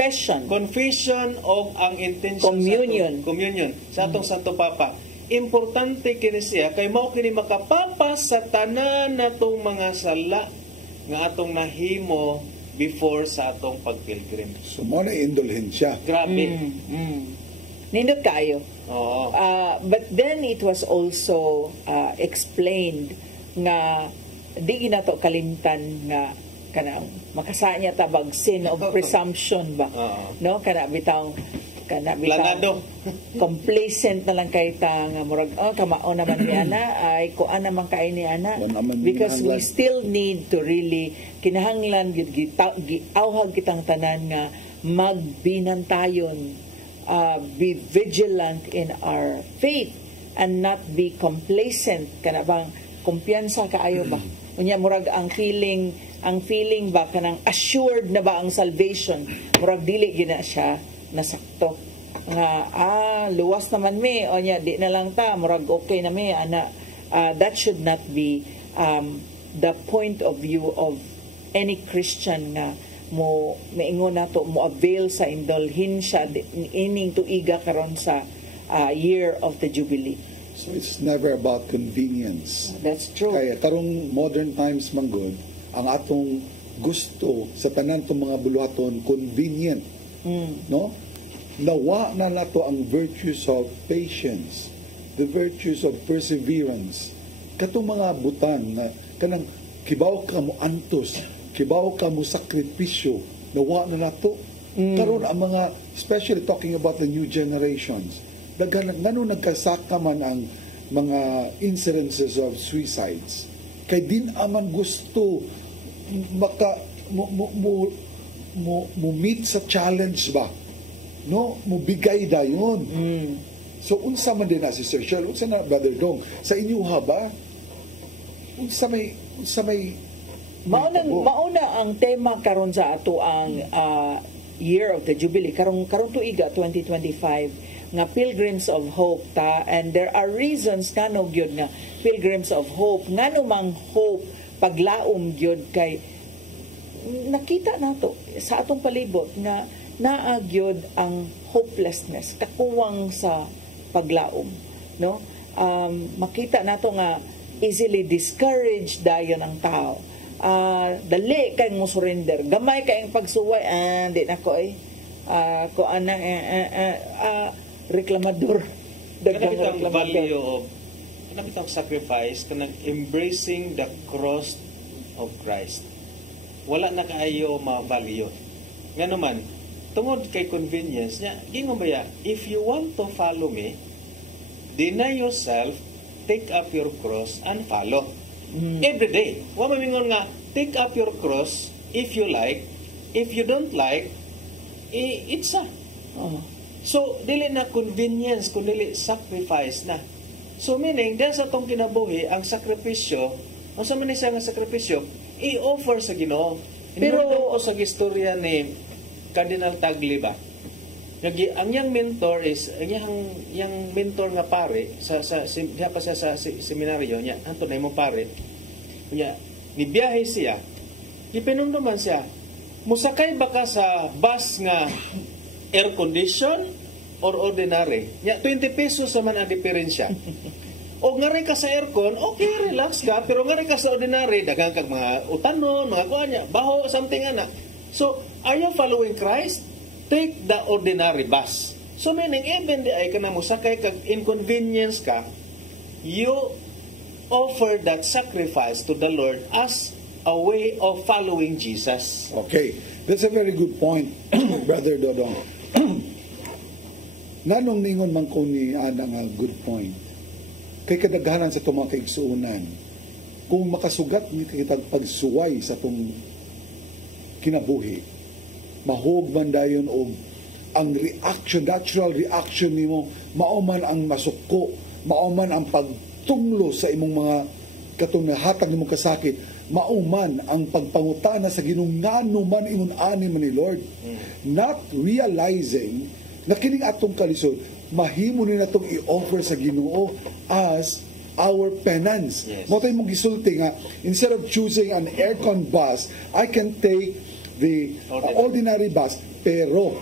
confession o ang intention communion sa atong Santo Papa. Importante kini siya kay mao kini makapapas sa tanan natong mga sala nga atong nahimo before sa atong pagpilgrim. So mo na indulhensya. Grabe. Nindot kayo. Oo. But then it was also explained nga di ginato kalimtan nga kanang makasanya tabag sin of presumption ba. No, kana bitaw planado. Complacent na lang kay ta nga murag kamao naman ni ana ay kuan naman kay ni ana, because we still need to really kinahanglan gid giawhag kitang tanan nga magbinantayon, be vigilant in our faith and not be complacent. Kana bang kumpiyansa kaayo ba? Unya murag ang feeling ba kanang assured na ba ang salvation, murag dili gina siya nasakto nga luwas naman mi onya di na lang ta murag okay na mi ana. That should not be the point of view of any Christian nga mo maingon nato mo avail sa indulhensya ining tuiga karon sa Year of the Jubilee. So it's never about convenience. That's true. Kaya karong modern times man good, ang atong gusto sa tanan tong mga buluhaton convenient. No? Nawa na nato ang virtues of patience, the virtues of perseverance. Katong mga butang na kanang kibaw ka mo antos, kibaw ka mo sakripisyo, nawa na nato. Karon ang mga, especially talking about the new generations, ngano nagkasaka man ang mga incidences of suicides. Kay din aman gusto maka mo meet sa challenge ba? No, mo bigay dayon. So unsa man din na si Sir Shell, unsa na Brother Dong, sa inyo ha ba? Unsa may mauna ang tema karon sa ato ang Year of the Jubilee karong tuiga 2025 nga Pilgrims of Hope ta, and there are reasons ngano gyud nga Pilgrims of Hope, ngano mang hope paglaom gyud kay nakita nato sa atong palibot nga naa gyud ang hopelessness kakuwang sa paglaom, no? Makita nato nga easily discouraged dayon ang tao. Dali kay mo surrender, gamay kay ang pagsuway, di na ko ko anang reklamador. Kanang value of kanang sacrifice, kanang embracing the cross of Christ. Wala na kaayo ma-value. Nga naman, tungod kay convenience niya, gingon ba ya, if you want to follow me, deny yourself, take up your cross and follow. Every day. Wa mamingon nga, take up your cross if you like. If you don't like, it's a. So, dili na convenience, kundi sacrifice na. So, meaning, dahil sa itong kinabuhi, ang sakripisyo, ang sa manisa nga sakripisyo, i-offer sa Ginoo. Pero, o sa istorya ni Cardinal Tagle ba? Ang yang mentor is, yang mentor nga pare, sa seminaryo niya, anto na mo pare, niya, nibiyahe siya, ipinumduman siya, musakay ba ka sa bus nga air condition or ordinary? Nya 20 pesos naman ang diferensya. O ngari ka sa aircon, okay, relax ka, pero ngari ka sa ordinary, dagang kag mga utanon, mga kuanya, baho, something ana. So, are you following Christ? Take the ordinary bus. So, meaning, even di ay ka na musakay kag inconvenience ka, you offer that sacrifice to the Lord as a way of following Jesus. Okay, that's a very good point, Brother Dodong. Nanong ningon man ko ni Ana nga good point. Kay kadaghanan sa itong mga kaigsuunan, kung makasugat ni kitag pagsuway sa itong kinabuhi, mahog man dayon og ang reaction, natural reaction nimo, mauman ang masuko, mauman ang pagtunglo sa imong mga katong nahatag nimong kasakit, mauman ang pagpangutana sa ginungano man ingon ani man ni Lord, not realizing na kining atong kalisod mahimo ni natong i-offer sa Ginoo as our penance. Mo tay mong gisulti nga, instead of choosing an aircon bus, I can take the ordinary bus, pero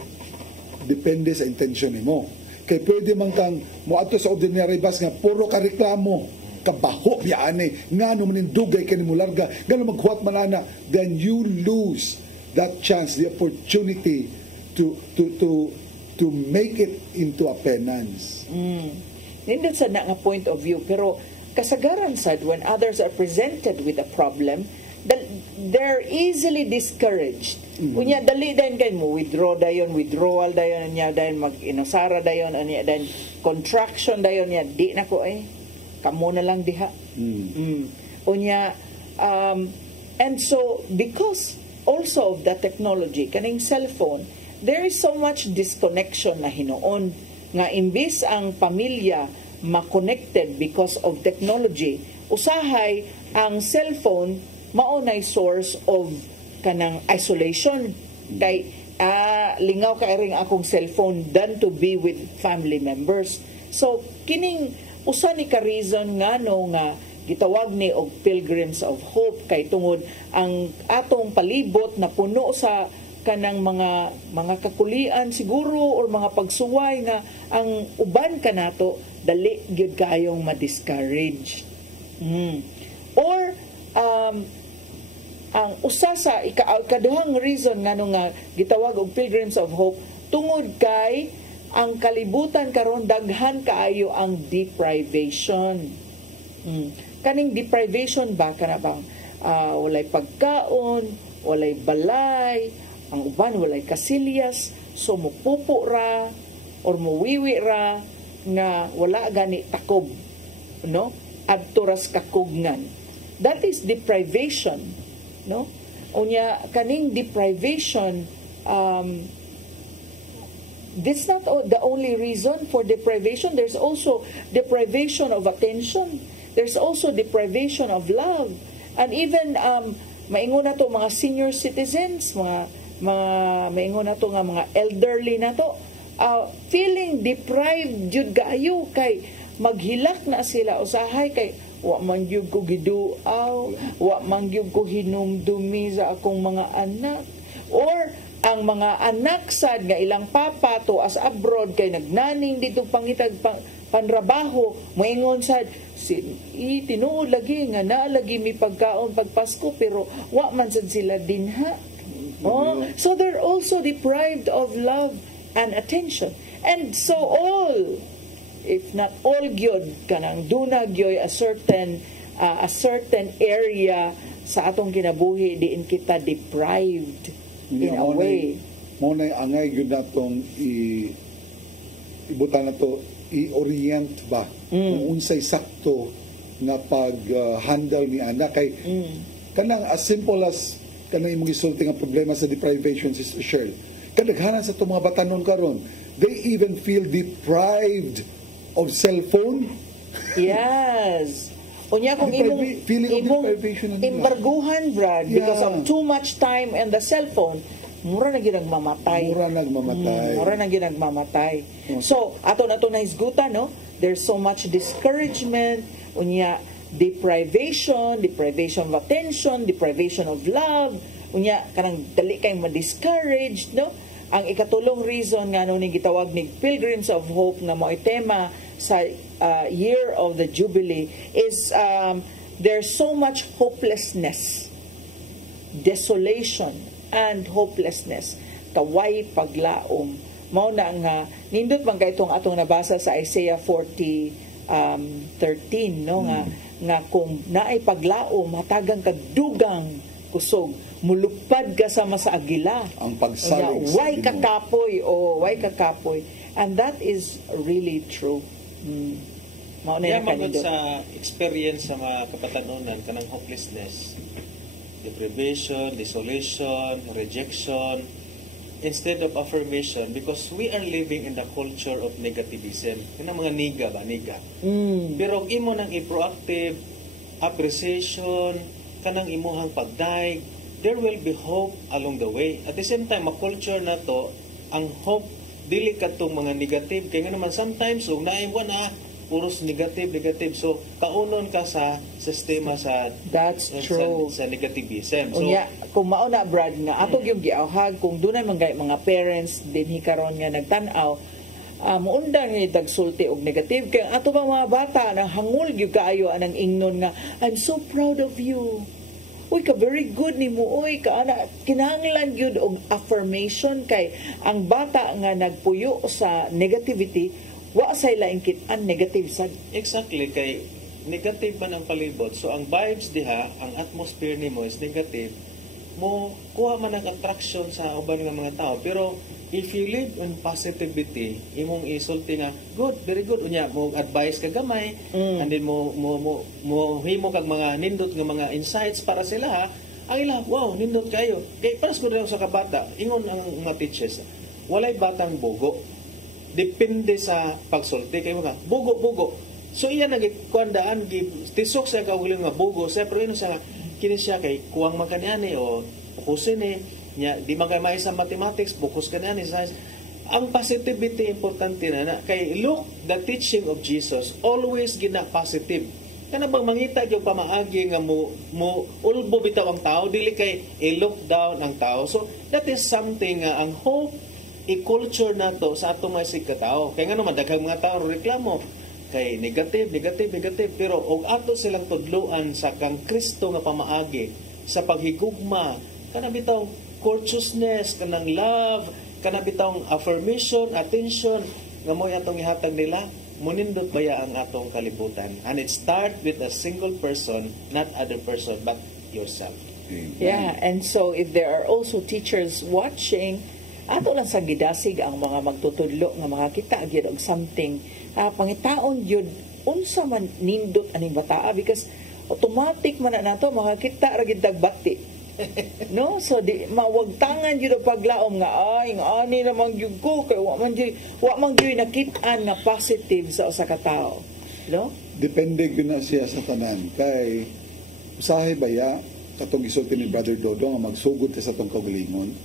depende sa intention nimo. Kay pwede man kang moadto sa ordinary bus nga puro ka reklamo, kabaho biane, ngano man dugay kanimo larga, gano maghuwat man ana, then you lose that chance, the opportunity to make it into a penance. Hindi sa na nga point of view, pero kasagaran sad when others are presented with a problem, they're easily discouraged. Kunya dali dayon kay mo withdrawal dayon niya, dayon mag-inusara dayon niya, dayon contraction dayon niya, di na ko kamo na lang diha. Unya and so because also of the technology kaning cellphone, there is so much disconnection na hinuon nga imbis ang pamilya ma-connected because of technology, usahay ang cellphone maunay source of kanang isolation. Kay lingaw ka ring akong cellphone than to be with family members. So kining usa ni ka reason ngano nga gitawag ni og Pilgrims of Hope, kay tungod ang atong palibot na puno sa kanang mga kakulian siguro or mga pagsuway nga ang uban kanato dali gyud kayong ma-discourage. Or ang usa sa ikaduhang reason ngano nga gitawag og Pilgrims of Hope tungod kay ang kalibutan karon daghan kaayo ang deprivation. Kaning deprivation ba kana bang walay pagkaon, walay balay, ang uban walay kasilyas, so mupupo ra or muwiwi ra nga wala gani takob, no? Adto ras kakugngan. That is deprivation, no? Unya kaning deprivation, that's not the only reason for deprivation. There's also deprivation of attention. There's also deprivation of love. And even maingon na to mga senior citizens, mga maingon na to nga mga elderly na to, feeling deprived jud kaayo kay maghilak na sila usahay kay wa man gyud ko giduaw, wa man gyud ko hinumdumi sa akong mga anak, or ang mga anak sad nga ilang papa to as abroad kay nagnaning dito pangitag panrabaho, moingon sad tinuod lagi nga naalagi mi pagkaon pagpasko pero wa man sad sila dinha. So they're also deprived of love and attention. And so all, if not all gyud kanang dunag gyoy a certain area sa atong kinabuhi diin kita deprived in a way. Mo na angay gyud natong ibutan nato i-orient ba kung unsay sakto nga pag-handle ni anak kay kanang as simple as kanang imong gisulti nga problema sa deprivation si Cheryl. Kadaghanan sa itong mga batanon karon, they even feel deprived of cellphone. Yes. Unya kung imong imbarguhan, Brad, because of too much time and the cellphone, mura na ginagmamatay. Mura na ginagmamatay. So, ato na hisgutan, no? There's so much discouragement, unya deprivation of attention, deprivation of love, unya kanang dali kay ma-discouraged, no? Ang ikatulong reason nga ni gitawag ni Pilgrims of Hope na mo'y tema sa year of the Jubilee is there's so much hopelessness, desolation, and hopelessness. Kaway paglaom. Mao na nga nindot man kay itong atong nabasa sa Isaiah 40:13, no? Nga kung naay paglaom hatagang kagdugang kusog mulupad ka sama sa agila ang pagsalig sa way kakapoy and that is really true. Mao na kanindot sa experience sa mga kapatanunan kanang hopelessness, deprivation, desolation, rejection instead of affirmation, because we are living in the culture of negativism. Kanang mga niga. Pero imo nang i-proactive appreciation kanang imuhang pagdaig, there will be hope along the way. At the same time, ma-culture na to, ang hope, dili katong mga negative. Kaya nga naman, sometimes, so, naimwa na, puros negative. So, kaunon ka sa sistema sa that's true. Sa negativism. So, kung mauna, Brad, nga ato yung giawhag, kung doon mga parents, din hikaron nga nagtanaw, muundang ni tagsulti og negative. Kaya ato mga bata, na hangul yung kaayo anang ingnon nga, I'm so proud of you. Uy, ka very good ni mo. Uy, ka ana, kinahanglan yun og affirmation kay ang bata nga nagpuyo sa negativity, wa say laingkit ang negative sad. Exactly, kay negative man ang palibot. So ang vibes diha, ang atmosphere nimo is negative. Mo kuha man ang attraction sa uban nga mga tao. Pero if you live in positivity, imong isulti nga good, very good unya mo advice ka gamay, and then mo himo kag mga nindot nga mga insights para sila ha. Ang ila, wow, nindot kayo. Kay paras ko daw sa kabata, ingon ang mga teachers, walay batang bugo. Depende sa pagsulti kay mga bugo. So iya nagikuandaan tisok sa kaugaling nga bugo, sa pero sa kini siya kay kuwang man kaniani o pukusin nya di man kay may sa mathematics bukus kaniani sa ang positivity importante na kay look the teaching of Jesus always gina positive kana bang mangita yung pamaagi nga mo ulbo bitaw ang tao, dili kay i-lockdown ang tao. So that is something ang hope i-culture nato sa atong mga sigkatao. Kaya nga naman daghang mga tao reklamo kay negative, pero og ato silang tudluan sa kang Kristo nga pamaagi sa paghigugma, kana bitaw courteousness, kanang love, kana bitaw affirmation, attention nga mo atong ihatag nila, munindot baya ang atong kalibutan. And it start with a single person, not other person, but yourself. Yeah, and so if there are also teachers watching, ato lang sa gidasig ang mga magtutudlo nga makakita gyud og something pangitaon gyud unsa man nindot aning bataa, because automatic man na nato makakita ra gyud dagbati. No, so di mawagtangan gyud og paglaom nga ay ani naman gyud ko kay wa man gyud nakit-an nga positive sa usa ka tawo. No? Depende gyud na siya sa tanan kay usahay baya katong gisulti ni Brother Dodo nga magsugod sa atong kaugalingon.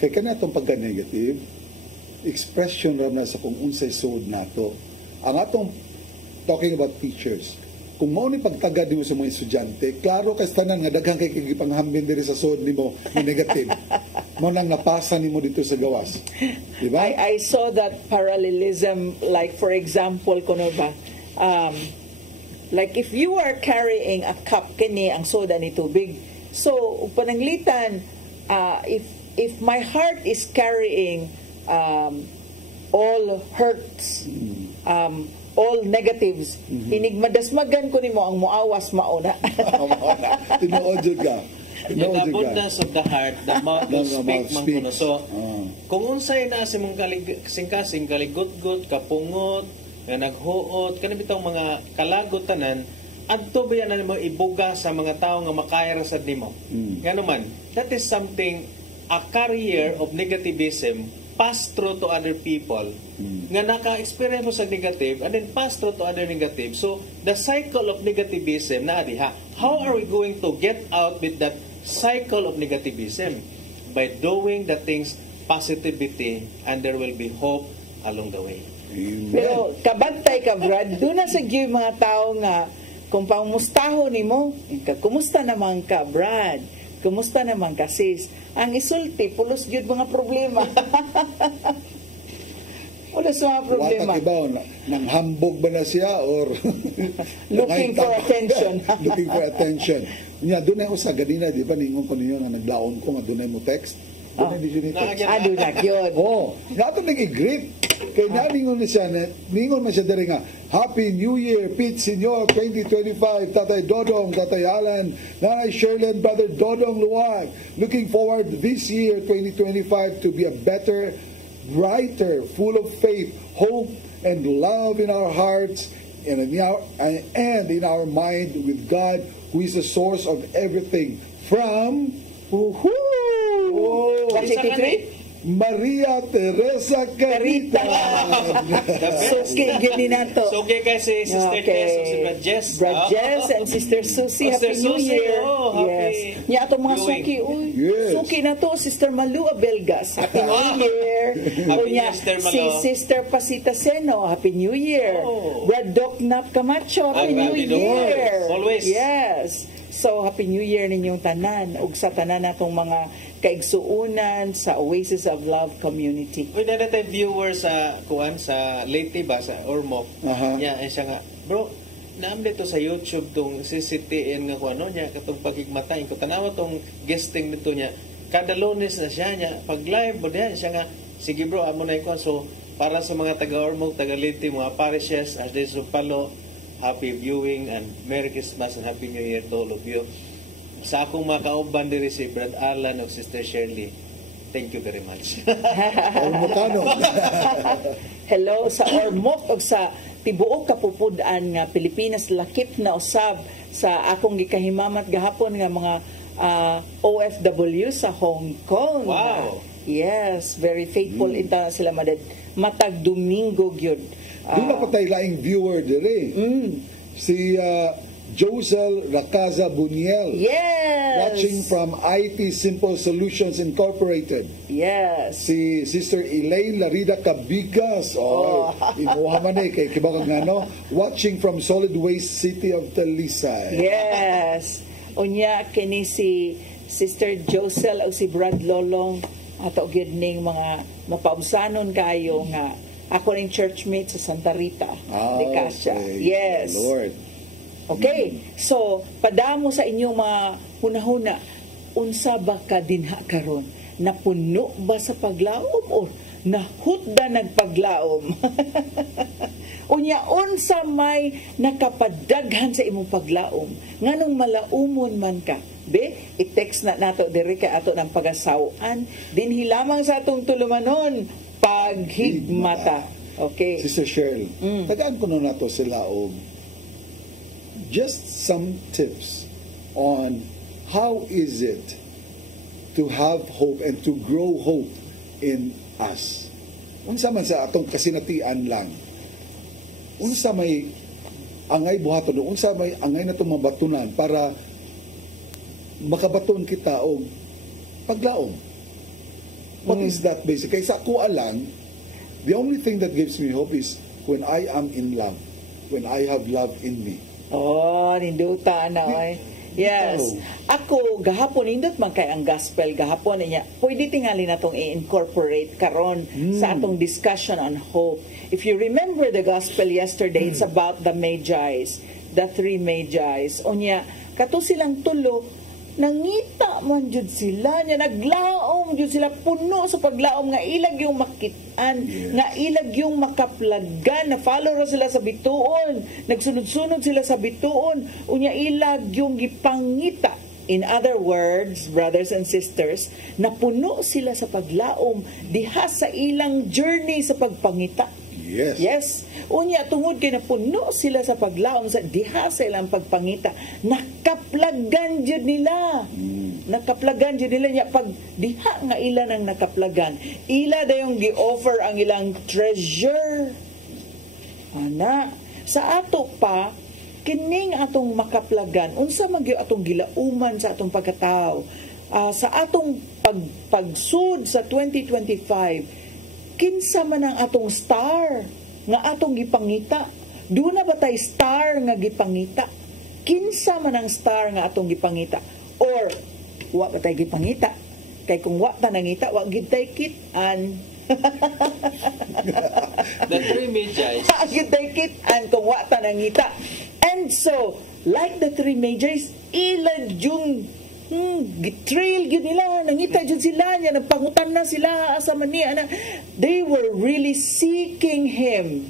Kay kana atong pagka-negative expression ra na sa kung unsay sud nato. Ang atong talking about teachers, kung mao ni pagtagad nimo sa mga estudyante, klaro kay tanan nga daghang kay gipanghambin diri sa sud nimo ni negative. Mo nang napasa nimo dito sa gawas. Di ba? I saw that parallelism, like for example kuno ba like if you are carrying a cup kini ang soda ni tubig, so pananglitan if my heart is carrying all hurts, all negatives, inigmadasmagan ko nimo ang muawas mauna. Tinuod jud ka. In the abundance of the heart, the mouth will speak man kuno. So, kung unsay na sa mong kasing-kasing kaligot-got, kapungot, nga naghuot, kana bitong mga kalagot tanan, adto ba yan mo ibuga sa mga tao nga makayara sa nimo. Ngano man, that is something, a carrier of negativism pass through to other people nga naka-experience mo sa negative and then pass through to other negative. So the cycle of negativism na diha, how are we going to get out with that cycle of negativism? By doing the things positivity, and there will be hope along the way. Pero kabantay ka Brad, doon na sa gyud mga tao nga kung pamustahon nimo, kumusta naman ka Brad? Kumusta naman ka sis? Ang isulti, pulos gyud mga problema. Pulos mga problema. Wata kibaw, nang hambog ba na siya or looking for attention. Looking for attention. Nya doon ay usa ganina di ba ningon ko niyo nga naglaon ko nga doon ay mo text. Doon ay di siya ni text. Doon na gyud. Oh, nato nag-greet. Kay naningon na siya, ningon man siya diri nga, Happy New Year, Pete Senor 2025, Tatay Dodong, Tatay Alan, Nanay Sherlyn, Brother Dodong Luwag. Looking forward this year 2025 to be a better, brighter, full of faith, hope, and love in our hearts and in our mind with God, who is the source of everything. From Maria Teresa Carita. Suki gini nato. Suki kay si Sister Tess, si Brad Jess. Brad Jess and Sister Susie. Happy New Year. Yes. Nya ato mga suki. Suki na to, Sister Malu Abelgas. Happy New Year. Si Sister Pasita Seno. Happy New Year. Brad Doc Nap Camacho. Happy New Year. Always. Yes. So, Happy New Year ninyong tanan. Ug sa tanan natong mga kaigsuunan sa Oasis of Love community. Uy, na natin viewers sa sa Leyte ba, sa Ormoc. Nya, siya nga, bro, naamde to sa YouTube tong CCTN nga kuano niya, katong pagigmatayin ko. Tanawa tong guesting nito niya. Kada Lunes na siya niya. Pag live mo diyan, siya nga, sige bro, amo na ikaw. So, para sa mga taga-Ormoc, taga-Leyte, mga parishes, as they Palo, happy viewing and Merry Christmas and Happy New Year to all of you. Sa akong mga kauban diri si Brad Alan o Sister Shirley, thank you very much. Ormocano. Hello sa Ormoc o sa tibuok kapupudan nga Pilipinas, lakip na usab sa akong gikahimamat gahapon nga mga OFW sa Hong Kong. Wow. Yes, very faithful ita sila matag Domingo gyud. Doon na patay laing viewer dire. Si Josel Racaza Buniel. Yes! Watching from IT Simple Solutions Incorporated. Yes. Si Sister Elaine Larida Cabigas. Inuha man kay kibawag nga no. Watching from Solid Waste City of Talisay. Yes. Unya kini si Sister Josel o si Brad Lolong ato gyud ning mga mapaubsanon kayo nga ako ning churchmate sa Santa Rita. De Casia. Yes. Lord. Okay, so padamo sa inyong mga hunahuna, unsa ba ka dinha karon? Napuno ba sa paglaom o nahutda nagpaglaom? Unya unsa may nakapadaghan sa imong paglaom? Nganong malaumon man ka? Be, i-text na nato diri kay ato ng pagasawan, dinhi lamang sa atong tulumanon, paghigmata. Okay. Sister Cheryl, tagaan ko na nato sila og just some tips on how is it to have hope and to grow hope in us. Unsa man sa atong kasinatian lang. Unsa may angay buhaton, unsa may angay natong mabatunan para makabaton kita og paglaom. What is that basic? Kaysa ko alang, the only thing that gives me hope is when I am in love, when I have love in me. Ninduta na oy. Yes. Ako gahapon nindot man kay ang gospel gahapon niya. Pwede tingali natong i-incorporate karon sa atong discussion on hope. If you remember the gospel yesterday, it's about the Magi's, the three Magi's. Unya kato silang tulo nangita man jud sila nya naglaom jud sila puno sa paglaom nga ilag yung makitaan nga ilag yung makaplagan na follow ra sila sa bituon nagsunod-sunod sila sa bituon unya ilag yung gipangita. In other words, brothers and sisters, napuno sila sa paglaom diha sa ilang journey sa pagpangita. Yes. Unya tungod kay napuno sila sa paglaom sa diha sa ilang pagpangita, nakaplagan jud nila. Nakaplagan jud nila nya pag diha nga ila nang nakaplagan. Ila dayong gi-offer ang ilang treasure. Ana, sa ato pa kining atong makaplagan, unsa man gyud atong gilauman sa atong pagkatao. Sa atong pagsud sa 2025, kinsa man ang atong star nga atong gipangita? Doon na ba tay star nga gipangita? Kinsa man ang star nga atong gipangita? Or wa ba tay gipangita? Kay kung wa ta nangita, wa gid tay kit-an. The three Magi's. Wa gid tay kit-an kung wa ta nangita. And so, like the three Magi's, ilan yung gitrail yun nila, nangita yun sila niya, nagpangutan na sila asa maniya na. They were really seeking Him.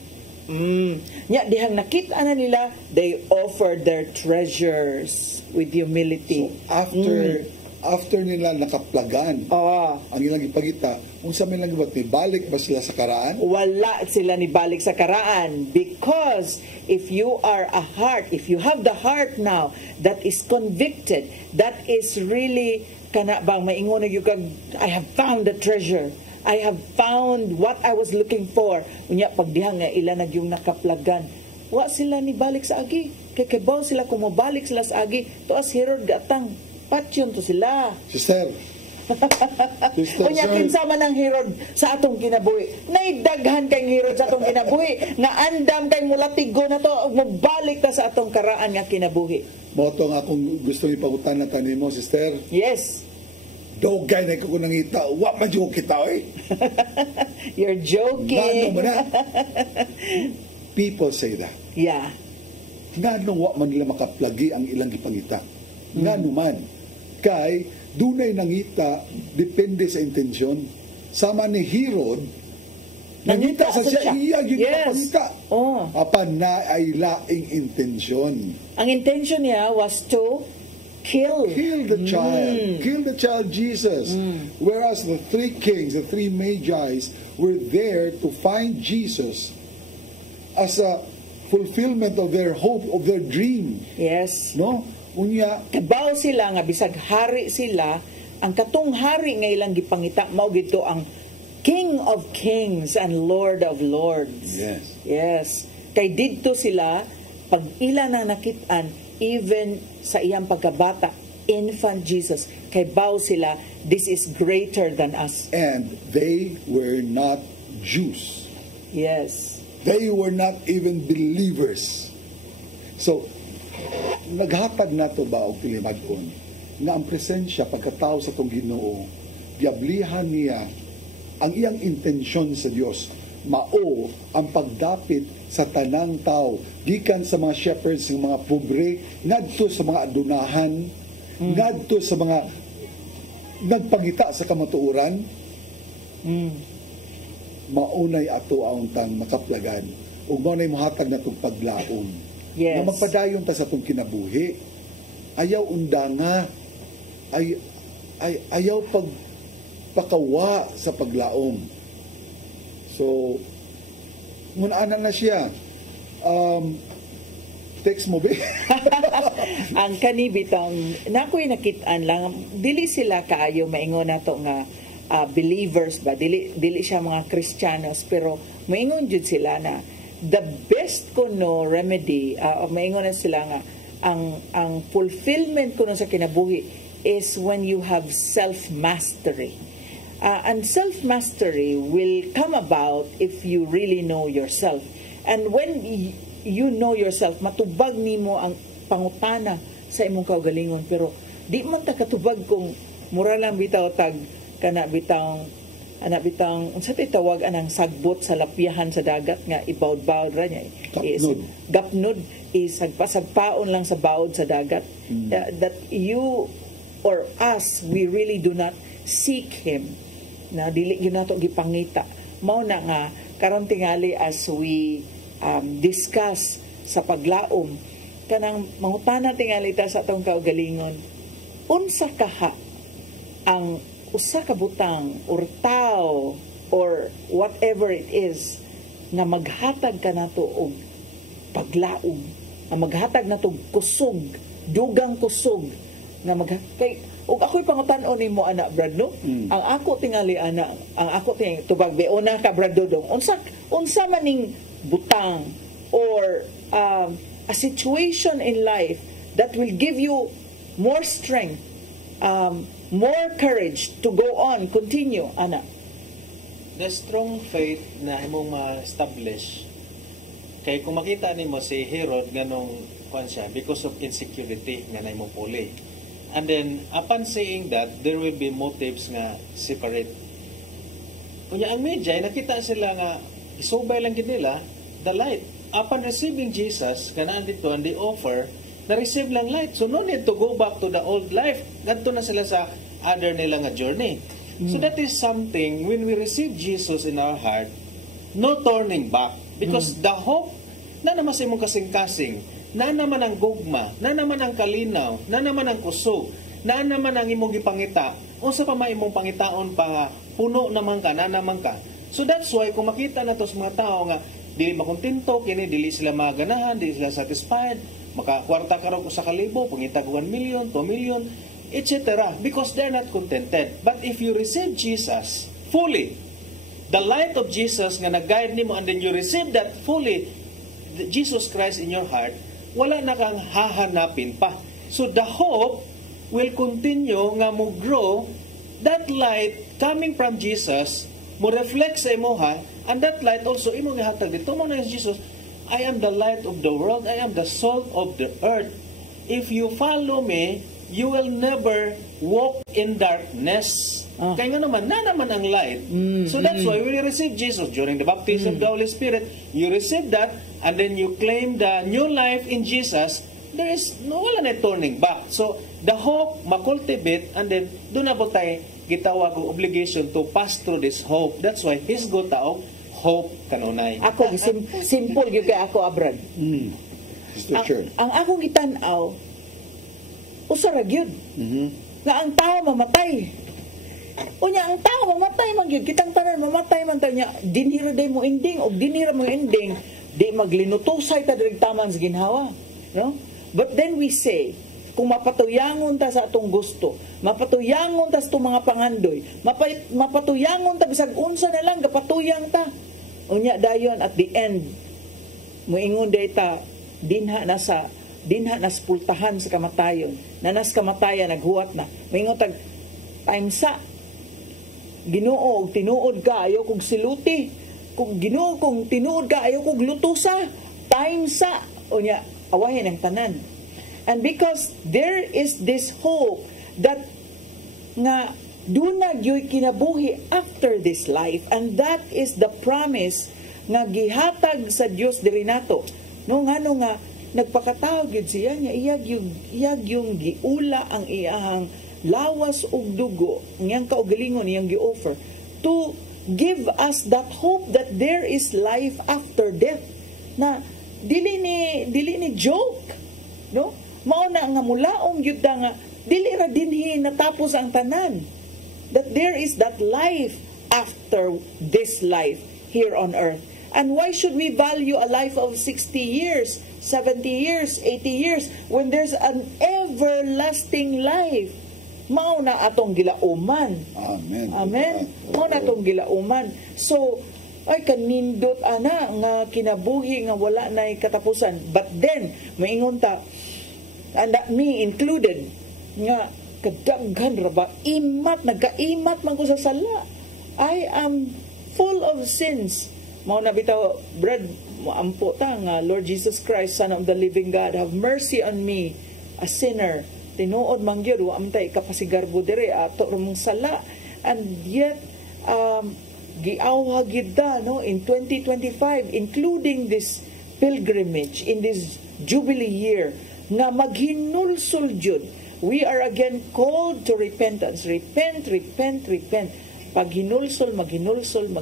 Nya dihang nakita na nila, they offered their treasures with humility. So after nila nakaplagan ang ilang ipagita, unsa man lang ba balik ba sila sa karaan? Wala sila ni balik sa karaan, because if you have the heart now that is convicted, that is really kana bang maingon gyud kag I have found the treasure, I have found what I was looking for. Unya pag diha nga ila na yung nakaplagan, wa sila ni balik sa agi. Kay kabaw sila kung mabalik sila sa agi, tuas Herod gatang patyon to sila. Sister, Unya kinsa man ang Herod sa atong kinabuhi. Naidaghan kay Herod sa atong kinabuhi nga andam kay mulatigo na to ug mobalik ta sa atong karaan nga kinabuhi. Mo to nga akong gusto ipagutan na tanimo, sister. Yes. Dogay na ko nangita, wa man jud kita oy. You're joking. Ngano man na? People say that. Yeah. Ngano wa man nila makaplagi ang ilang gipangita. Ngano man kay dunay nangita depende sa intensyon. Sama ni Herod nangita sa siya iya gipangita. Apan na ay laing intensyon. Ang intention niya was to kill the child. Kill the child Jesus. Whereas the three kings, the three Magi's were there to find Jesus as a fulfillment of their hope, of their dream. Yes. No? Unya kabaw sila nga bisag hari sila, ang katong hari nga ilang gipangita mao gito ang King of Kings and Lord of Lords. Yes. Yes. Kay didto sila pag ila na nakitaan, even sa iyang pagkabata, infant Jesus, kay baw sila, this is greater than us. And they were not Jews. Yes. They were not even believers. So, naghatag na to ba o pilimag-on na ang presensya pagkatao sa itong Ginoo, diablihan niya ang iyang intensyon sa Diyos, mao ang pagdapit sa tanang tao, gikan sa mga shepherds, ng mga pobre, ngadto sa mga adunahan, ngadto sa mga nagpangita sa kamatuoran, maunay ato ang tang makaplagan ug maunay mohatag na itong paglaom. Yes. Na magpadayon ta sa itong kinabuhi. Ayaw undanga, ayaw pagpakawa sa paglaom. So, munaanan na siya. Text mo ba? Ang kanibitang, nakoy nakitaan lang, dili sila kaayo maingon nato nga believers ba, dili siya mga Kristiyanos, pero maingon jud sila na the best kuno remedy, maingon na sila nga ang fulfillment kuno sa kinabuhi is when you have self-mastery. And self-mastery will come about if you really know yourself. And when you know yourself, matubag nimo ang pangutana sa imong kaugalingon, pero di man ta katubag kung mura lang bitaw tag kana bitang unsa tay tawag anang sagbot sa lapyahan sa dagat nga ibawd-bawd ra niya is gapnod is sagpasagpaon lang sa bawd sa dagat. That you or us, we really do not seek Him, na dili yun nato gipangita. Mao na nga karon tingali as we discuss sa paglaom, kanang mangutana tingali ta sa atong kaugalingon, unsa kaha ang usa ka butang or tao or whatever it is na maghatag ka nato og paglaom, na maghatag nato kusog, dugang kusog, na kay ug ako'y pangutan-on nimo ana Brad, no? Ang ako tingali ana, ang ako ting tubag beona ka Brad Dodong, unsa maning butang or a situation in life that will give you more strength, more courage to go on, continue, ana. The strong faith na imong ma-establish, kay kung makita nimo si Herod nganong kuan siya because of insecurity nga na imong puli. And then, upon saying that, there will be motives nga separate. Kunya ang media, nakita sila nga, isubay lang nila, the light. Upon receiving Jesus, kanaan dito, and they offer, na-receive lang light. So, no need to go back to the old life. Ganto na sila sa other nila nga journey. So, that is something, when we receive Jesus in our heart, no turning back. Because the hope, na naman sa imong kasing-kasing, na naman ang gugma, na naman ang kalinaw, na naman ang kusog, na naman ang imong gipangita, unsa pa may imong pangitaon pa puno naman ka, na naman ka. So that's why kung makita na to sa mga tao nga dili makontento kini, dili sila maganahan, dili sila satisfied, makakwarta ka ro sa kalibo, pangita 1 million, 2 million, etc. Because they're not contented. But if you receive Jesus fully, the light of Jesus nga nag-guide nimo, and then you receive that fully, Jesus Christ in your heart, wala na kang hahanapin pa. So the hope will continue nga mo grow, that light coming from Jesus mo reflect sa imuha, and that light also imo gihatag dito mo na Jesus, I am the light of the world, I am the salt of the earth. If you follow me, you will never walk in darkness. Kaya nga naman, na naman ang light. So that's why when you receive Jesus during the baptism of the Holy Spirit, you receive that, and then you claim the new life in Jesus, there is wala na turning back. So the hope makultivate, and then doon na po tayo gitawag ang obligation to pass through this hope. That's why His go taog hope kanunay. Ako simple gyud kay ako Abrad. Ang akong gitan-aw usa ra gyud. Nga ang tao mamatay. Unya ang tao mamatay man gyud, kitang tanan mamatay man ta nya, dinhira day mo ending og dinhira mo ending, di maglinutusay ta diri taman sa ginhawa, no? But then we say, kung mapatuyangon ta sa atong gusto, mapatuyangon ta sa atong mga pangandoy, mapatuyangon ta bisag unsa na lang gapatuyang ta. Unya dayon at the end moingon day ta dinha na sa dinha naspultahan sa kamatayon, nanas kamatayan naghuwat na. Maingon tag time sa Ginoo, tinuod ka ayaw kog siluti. Kung Ginoo, kung tinuod ka ayaw kog lutusa. Time sa unya awahin ang tanan. And because there is this hope that nga duna gyoy kinabuhi after this life, and that is the promise nga gihatag sa Dios diri nato. No ngano nga nagpakatawag gyud siya nga iyag yung giula ang iyang lawas ug dugo ngayang kaugalingon iyang gi-offer to give us that hope that there is life after death, na dili ni joke, no? Mao na nga mulaong gyud nga dili ra dinhi natapos ang tanan, that there is that life after this life here on earth. And why should we value a life of 60 years, 70 years, 80 years when there's an everlasting life? Mao na atong gilauman. Amen. Amen. Mao na atong gilauman. So, ay kanindot ana nga kinabuhi nga wala nay katapusan. But then, maingon ta, and me included, nga kadaghan ra ba nagkaimat man ko sa sala. I am full of sins. Mao na bitaw, Brad, moampo ta nga, Lord Jesus Christ, Son of the living God, have mercy on me, a sinner. Tinuod man gyud wa man tay kapasigarbo dire ato rumong sala. And yet giawha gid ta, no, in 2025, including this pilgrimage in this jubilee year, nga maghinulsol jud. We are again called to repentance. Repent, repent, repent. Pag hinulsol, maghinulsol,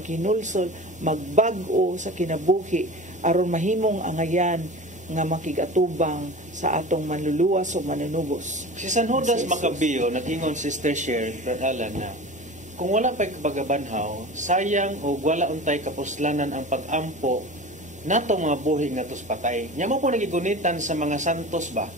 magbag-o sa kinabuhi aron mahimong angayan nga makigatubang sa atong manluluwas o manunubos. Si San Judas Maccabeo, nag-ingon Sister Sher, Brad Alan, na kung wala pa'y kabagabanhaw, sayang o wala untay kapuslanan ang pag-ampo natong mga buhi nga tos patay. Nya mo po nagigunitan sa mga santos ba?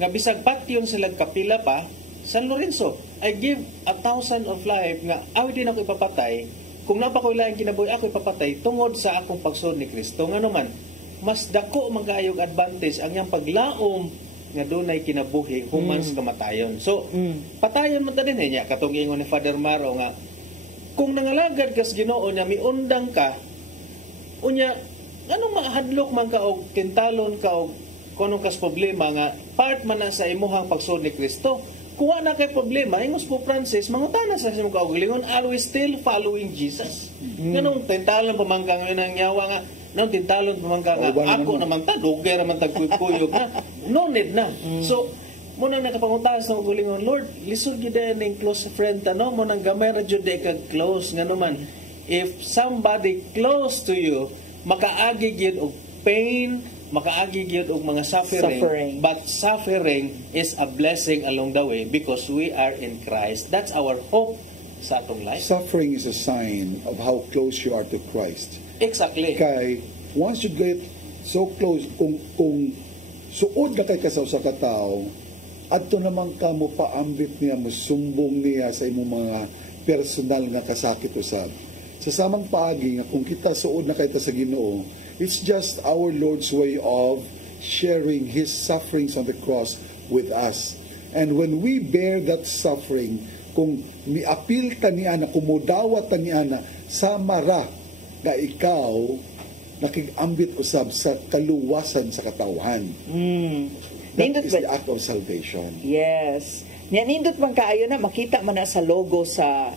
Nga bisag patyon sila kapila pa, San Lorenzo, I give 1,000 of life nga awi din ako ipapatay. Kung napakoy lang kinabuhi, ako ipapatay tungod sa akong pagsunod ni Kristo. Nga naman, mas dako magayog advantage ang yang paglaom nga dunay kinabuhi human sa kamatayon. So, patayon man ta din niya katong ingon ni Father Maro nga kung nangalagad kas Ginoo na miundang ka unya anong mahadlok man ka og tintalon ka og kunong kas problema nga part man na sa imuhang pagsunod ni Kristo. Kuha na kay problema, ingos po Francis, mangutana sa simong kaugalingon, are we still following Jesus? Ganong tintalon pamangka ngayon ang yawa nga, nang tintalon pamangka nga, ako naman ta, dugay naman tagkuyog na, no need na. So, muna nakapangutas ng kaugalingon, Lord, lisod gida ng close friend, ano, munang gamay ra jud ka close, nga naman, if somebody close to you, makaagi gyud og pain, makaagi gyud og mga suffering, but suffering is a blessing along the way because we are in Christ. That's our hope sa atong life. Suffering is a sign of how close you are to Christ. Exactly. Kay once you get so close, kung suod na kay kasaw sa katao, adto naman ka mo paambit niya, mo sumbong niya sa imong mga personal nga kasakit usab. Sa samang paagi nga kung kita suod na kay ta sa Ginoo, it's just our Lord's way of sharing His sufferings on the cross with us. And when we bear that suffering, kung miapil ta niya na, kumudawat ta niya na, samara nga ikaw nakig-ambit usab sa kaluwasan sa katawhan. That is the act of salvation. Yes. Nindot man kaayo na makita man na sa logo sa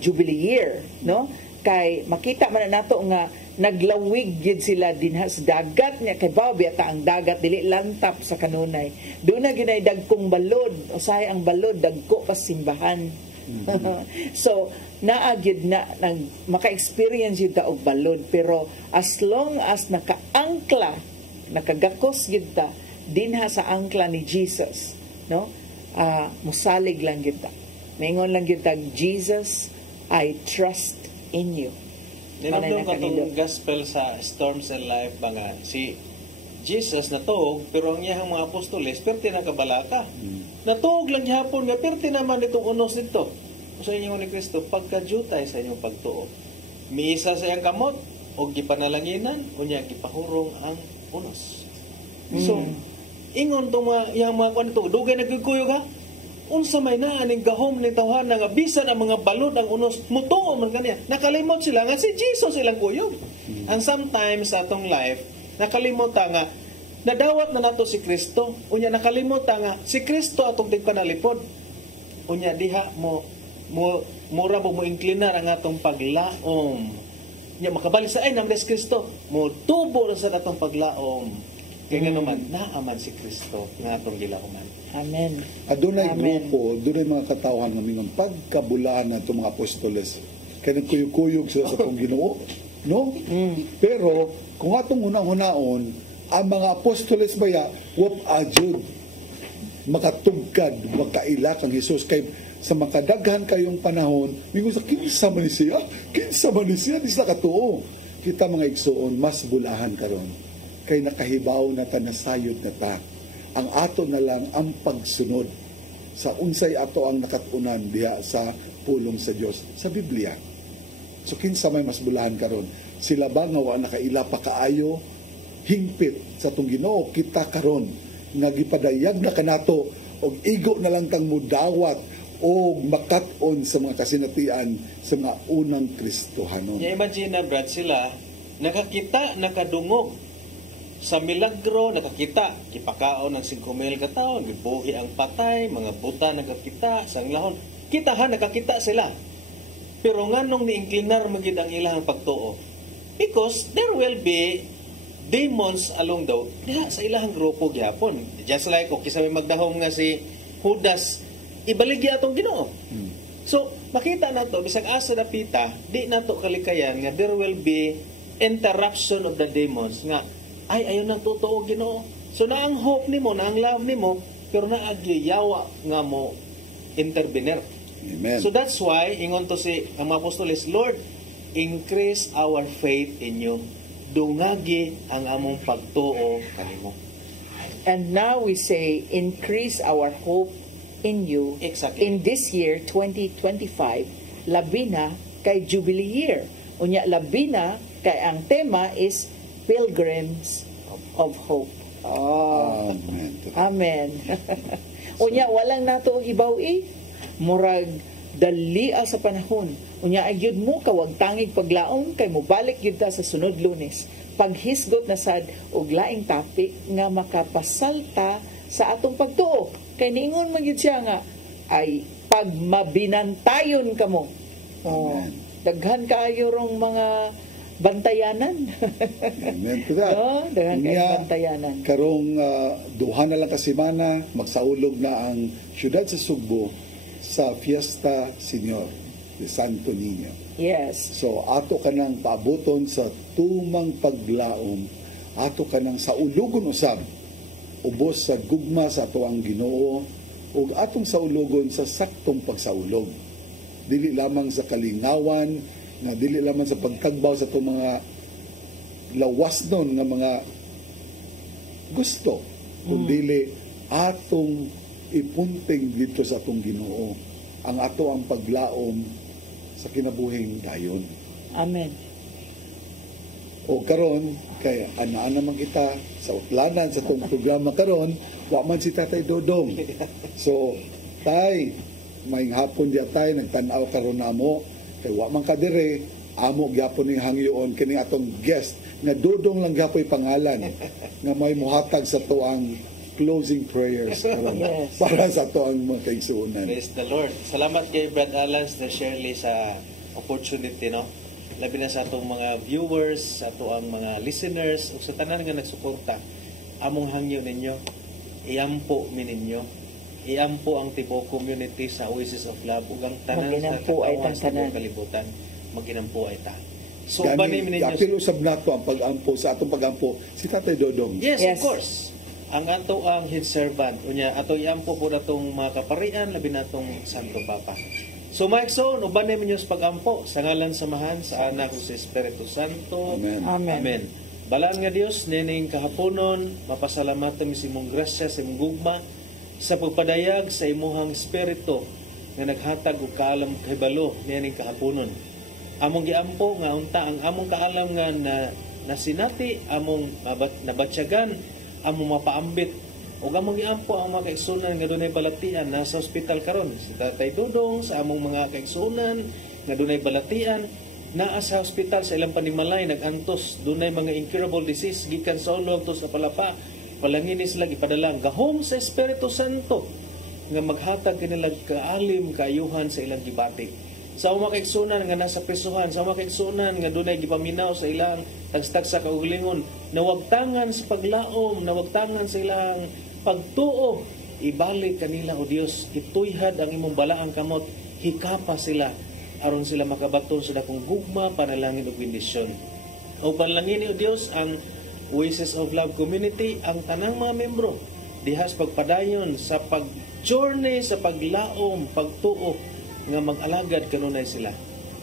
Jubilee year, no? Kay makita man nato nga naglawig gid sila dinha sa dagat niya kay bawbiata ang dagat dili lantap sa kanunay. Doon na ginay dagkong balod, usahay ang balod dagko pa simbahan. So naa gyud na maka-experience yun ta og balod, pero as long as nakaangkla, nakagakos gyud ta dinha sa angkla ni Jesus, no? Musalig lang gyud ta. Maingon lang gyud ta, Jesus, I trust in you. Dinamdom ka itong gospel sa Storms and Life ba nga, si Jesus natuog, pero ang iyang mga apostoles, perti na kabalaka. Natuog lang hapon nga, perti naman itong unos dito. Sa inyong ni Kristo, pagkajutay sa inyong pagtuog. Miisa sa iyang kamot, o gipanalanginan unya gipahurong ang unos. So ingon to yang mga kwanto dugay nagkuyog ha. Unsa may naa ning gahom ni tawhana nga bisan ang mga balod ang unos mutuo man kaniya. Nakalimot sila nga si Jesus ilang kuyog. Ang sometimes sa atong life nakalimot nga nadawat na nato si Kristo. Unya nakalimot nga si Kristo atong tigpanalipod. Unya diha mura mo inclinar ang atong paglaom. Unya makabalik sa ay nang des Kristo. Mo tubo sa atong paglaom. Kaya nga naman, naaman si Kristo nga atong gilauman. Amen. Adunay grupo, adunay mga katawhan nga mingon pagkabulahan na itong mga apostoles. Kaya nagkuyog-kuyog sila sa itong Ginoo. No? Pero, kung atong unang-unaon, ang mga apostoles baya, wap ajud, makatugkad, makailak ang Jesus. Kay sa makadaghan kayong panahon, mingon sa kinsa man siya, di sa katuo. Kita mga igsoon, mas bulahan karon. Kay nakahibaw na ta, nasayod na ta. Ang ato na lang ang pagsunod sa unsay ato ang nakatunan diha sa pulong sa Dios sa Biblia. So kinsa may mas bulahan karon? Sila ba nga wa nakaila pa kaayo hingpit sa tong Ginoo kita karon nga gipadayag na kanato og igo na lang kang mudawat o makat-on sa mga kasinatian sa mga unang Kristohanon. Imagine na Brad sila nakakita, nakadungog sa milagro, nakakita, kipakaon ng 5,000 ka taon, gibuhi ang patay, mga buta nakakita, sanglahon. Kitahan, nakakita sila. Pero nga nung ni-inclinar magid ang ilang pagtuo. Because there will be demons along the way sa ilang grupo gyapon. Just like, okay, sabi magdahom nga si Judas, ibaligya atong Ginoo. So, makita na to, bisag asa dapita, di na to kalikayan nga there will be interruption of the demons nga ay ayaw nang totoo Ginoo. So na ang hope nimo, na ang love nimo, pero na agyayawa nga mo intervenir. Amen. So that's why ingon to si ang mga apostoles, Lord, increase our faith in you. Dungagi ang among pagtuo kanimo. And now we say, increase our hope in you. Exactly. In this year, 2025, labina kay Jubilee year. Unya labina kay ang tema is Pilgrims of Hope. Oh. Amen. Unya walang nato hibaw-i, murag dalia sa panahon. Unya agyud mo kawag tangig paglaom kay mobalik gyud ta sa sunod Lunes. Paghisgot na sad og laing topic nga makapasalta sa atong pagtuo. Kay niingon man gyud siya nga ay pagmabinantayon kamo. Oh, daghan kaayo rong mga bantayanan. Amen to that. No? Daghan kaayo bantayanan. Karong duha na lang ka semana, magsaulog na ang syudad sa Sugbo sa Fiesta Senior de Santo Niño. Yes. So ato kanang paaboton sa tumang paglaom, ato kanang sa ulugon usab ubos sa gugma sa ato ang Ginoo ug atong saulogon sa saktong pagsaulog. Dili lamang sa kalingawan, nga dili lamang sa pagkagbaw sa itong mga lawas nun nga mga gusto, kundi atong ipunting dito sa atong Ginoo ang ato ang paglaom sa kinabuhing dayon. Amen. O karon kay ana naman kita sa utlanan sa itong programa karon, wa man si Tatay Dodong. So tay, may hapon diya tay nagtan-aw karon namo kay wa man ka dire, amo gyapon ning hangyoon kini atong guest nga Dodong lang gyapoy pangalan nga may muhatag sa tuang closing prayers Yes. para sa tuang mga kaigsuonan. Praise the Lord. Salamat kay Brad Alan na Shirley sa opportunity, no? Labi na sa atong mga viewers, sa atong mga listeners, ug sa tanan nga nagsuporta. Among hangyo ninyo, iampo mi ninyo. Iampo ang tibuok community sa Oasis of Love ug ang tanan sa Maginampo sa kalibutan. Maginampo ay ta. So bani mi ninyo. Kapil usab nato ang pag-ampo sa atong pag-ampo si Tatay Dodong. Yes, of course. Ang ato ang head servant, unya ato iampo po natong mga kaparian, labi natong Santo Papa. So Mike Son, uban namin yung pagampo sa ngalan samahan sa anak ko sa Espiritu Santo. Amen. Amen. Amen. Balaan nga Dios, nining kahaponon, mapasalamatan mi sa imong grasya, sa imong gugma, sa pagpadayag sa imuhang Espiritu nga naghatag og kaalam kahibalo nining kahaponon. among giampo nga unta ang among kaalam nga na sinati among nabatsyagan, among mapaambit ug among giampo ang mga kaigsunan nga dunay balatian nasa ospital karon. Si Tatay Dudong sa among mga kaigsunan nga dunay balatian naa sa ospital sa ilang panimalay nagantos, dunay mga incurable disease gikan sa ulo hangtod sa palapa. Palangini sila ipadala gahom sa Espiritu Santo nga maghatag kanila kaalim kaayuhan sa ilang gibati. Sa mga kaigsunan nga nasa prisuhan, sa mga kaigsunan nga dunay gipaminaw sa ilang tagstag sa kaugalingon, nawagtangan sa paglaom, nawagtangan sa ilang pagtuo, ibalik kanila o Dios, ituyhad ang imong balaang kamot, hikapa sila aron sila makabaton sa dakong gugma, panalangin ug bendisyon. O panalangin o Dios ang Oasis of Love Community, ang tanang mga membro dihas pagpadayon sa pag-journey sa paglaom, pagtuo nga mag-alagad kanunay sila.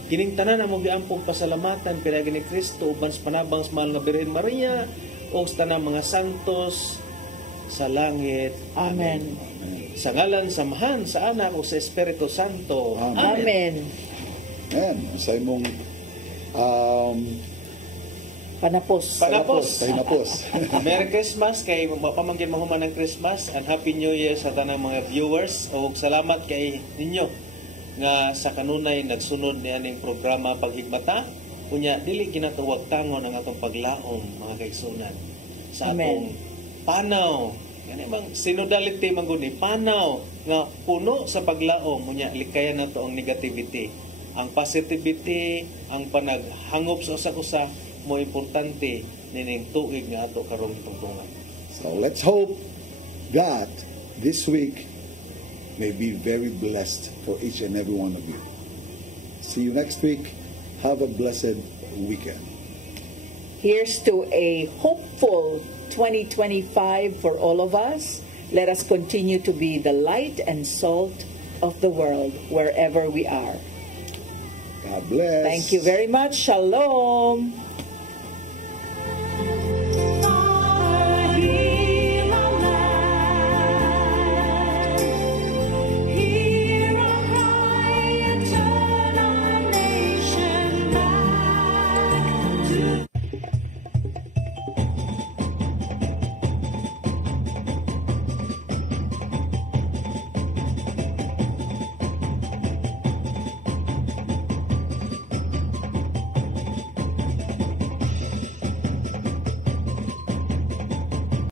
Kining tanan among giampong pasalamatan pinagi ni Kristo uban sa panabang sa mahal nga Birhen Maria o sa tanang mga santos sa langit. Amen. Sa ngalan samahan sa Anak o sa Espiritu Santo. Amen. Amen. Sa imong Panapos. Merry Christmas kay mapamangkin mahuman ng Christmas and Happy New Year sa tanang mga viewers. O salamat kay ninyo nga sa kanunay nagsunod ni aning programa Paghigmata. Unya dili ginatuwag tangon ang atong paglaom mga kaigsunan sa atong panaw. Kani bang synodality man guni panaw nga puno sa paglaom. Unya likayan nato ang negativity. Ang positivity, ang panaghangop sa usa-usa mo importante nining tuig nga ato karong tungtungan. So let's hope that this week may be very blessed for each and every one of you. See you next week. Have a blessed weekend. Here's to a hopeful 2025 for all of us. Let us continue to be the light and salt of the world wherever we are. God bless. Thank you very much. Shalom.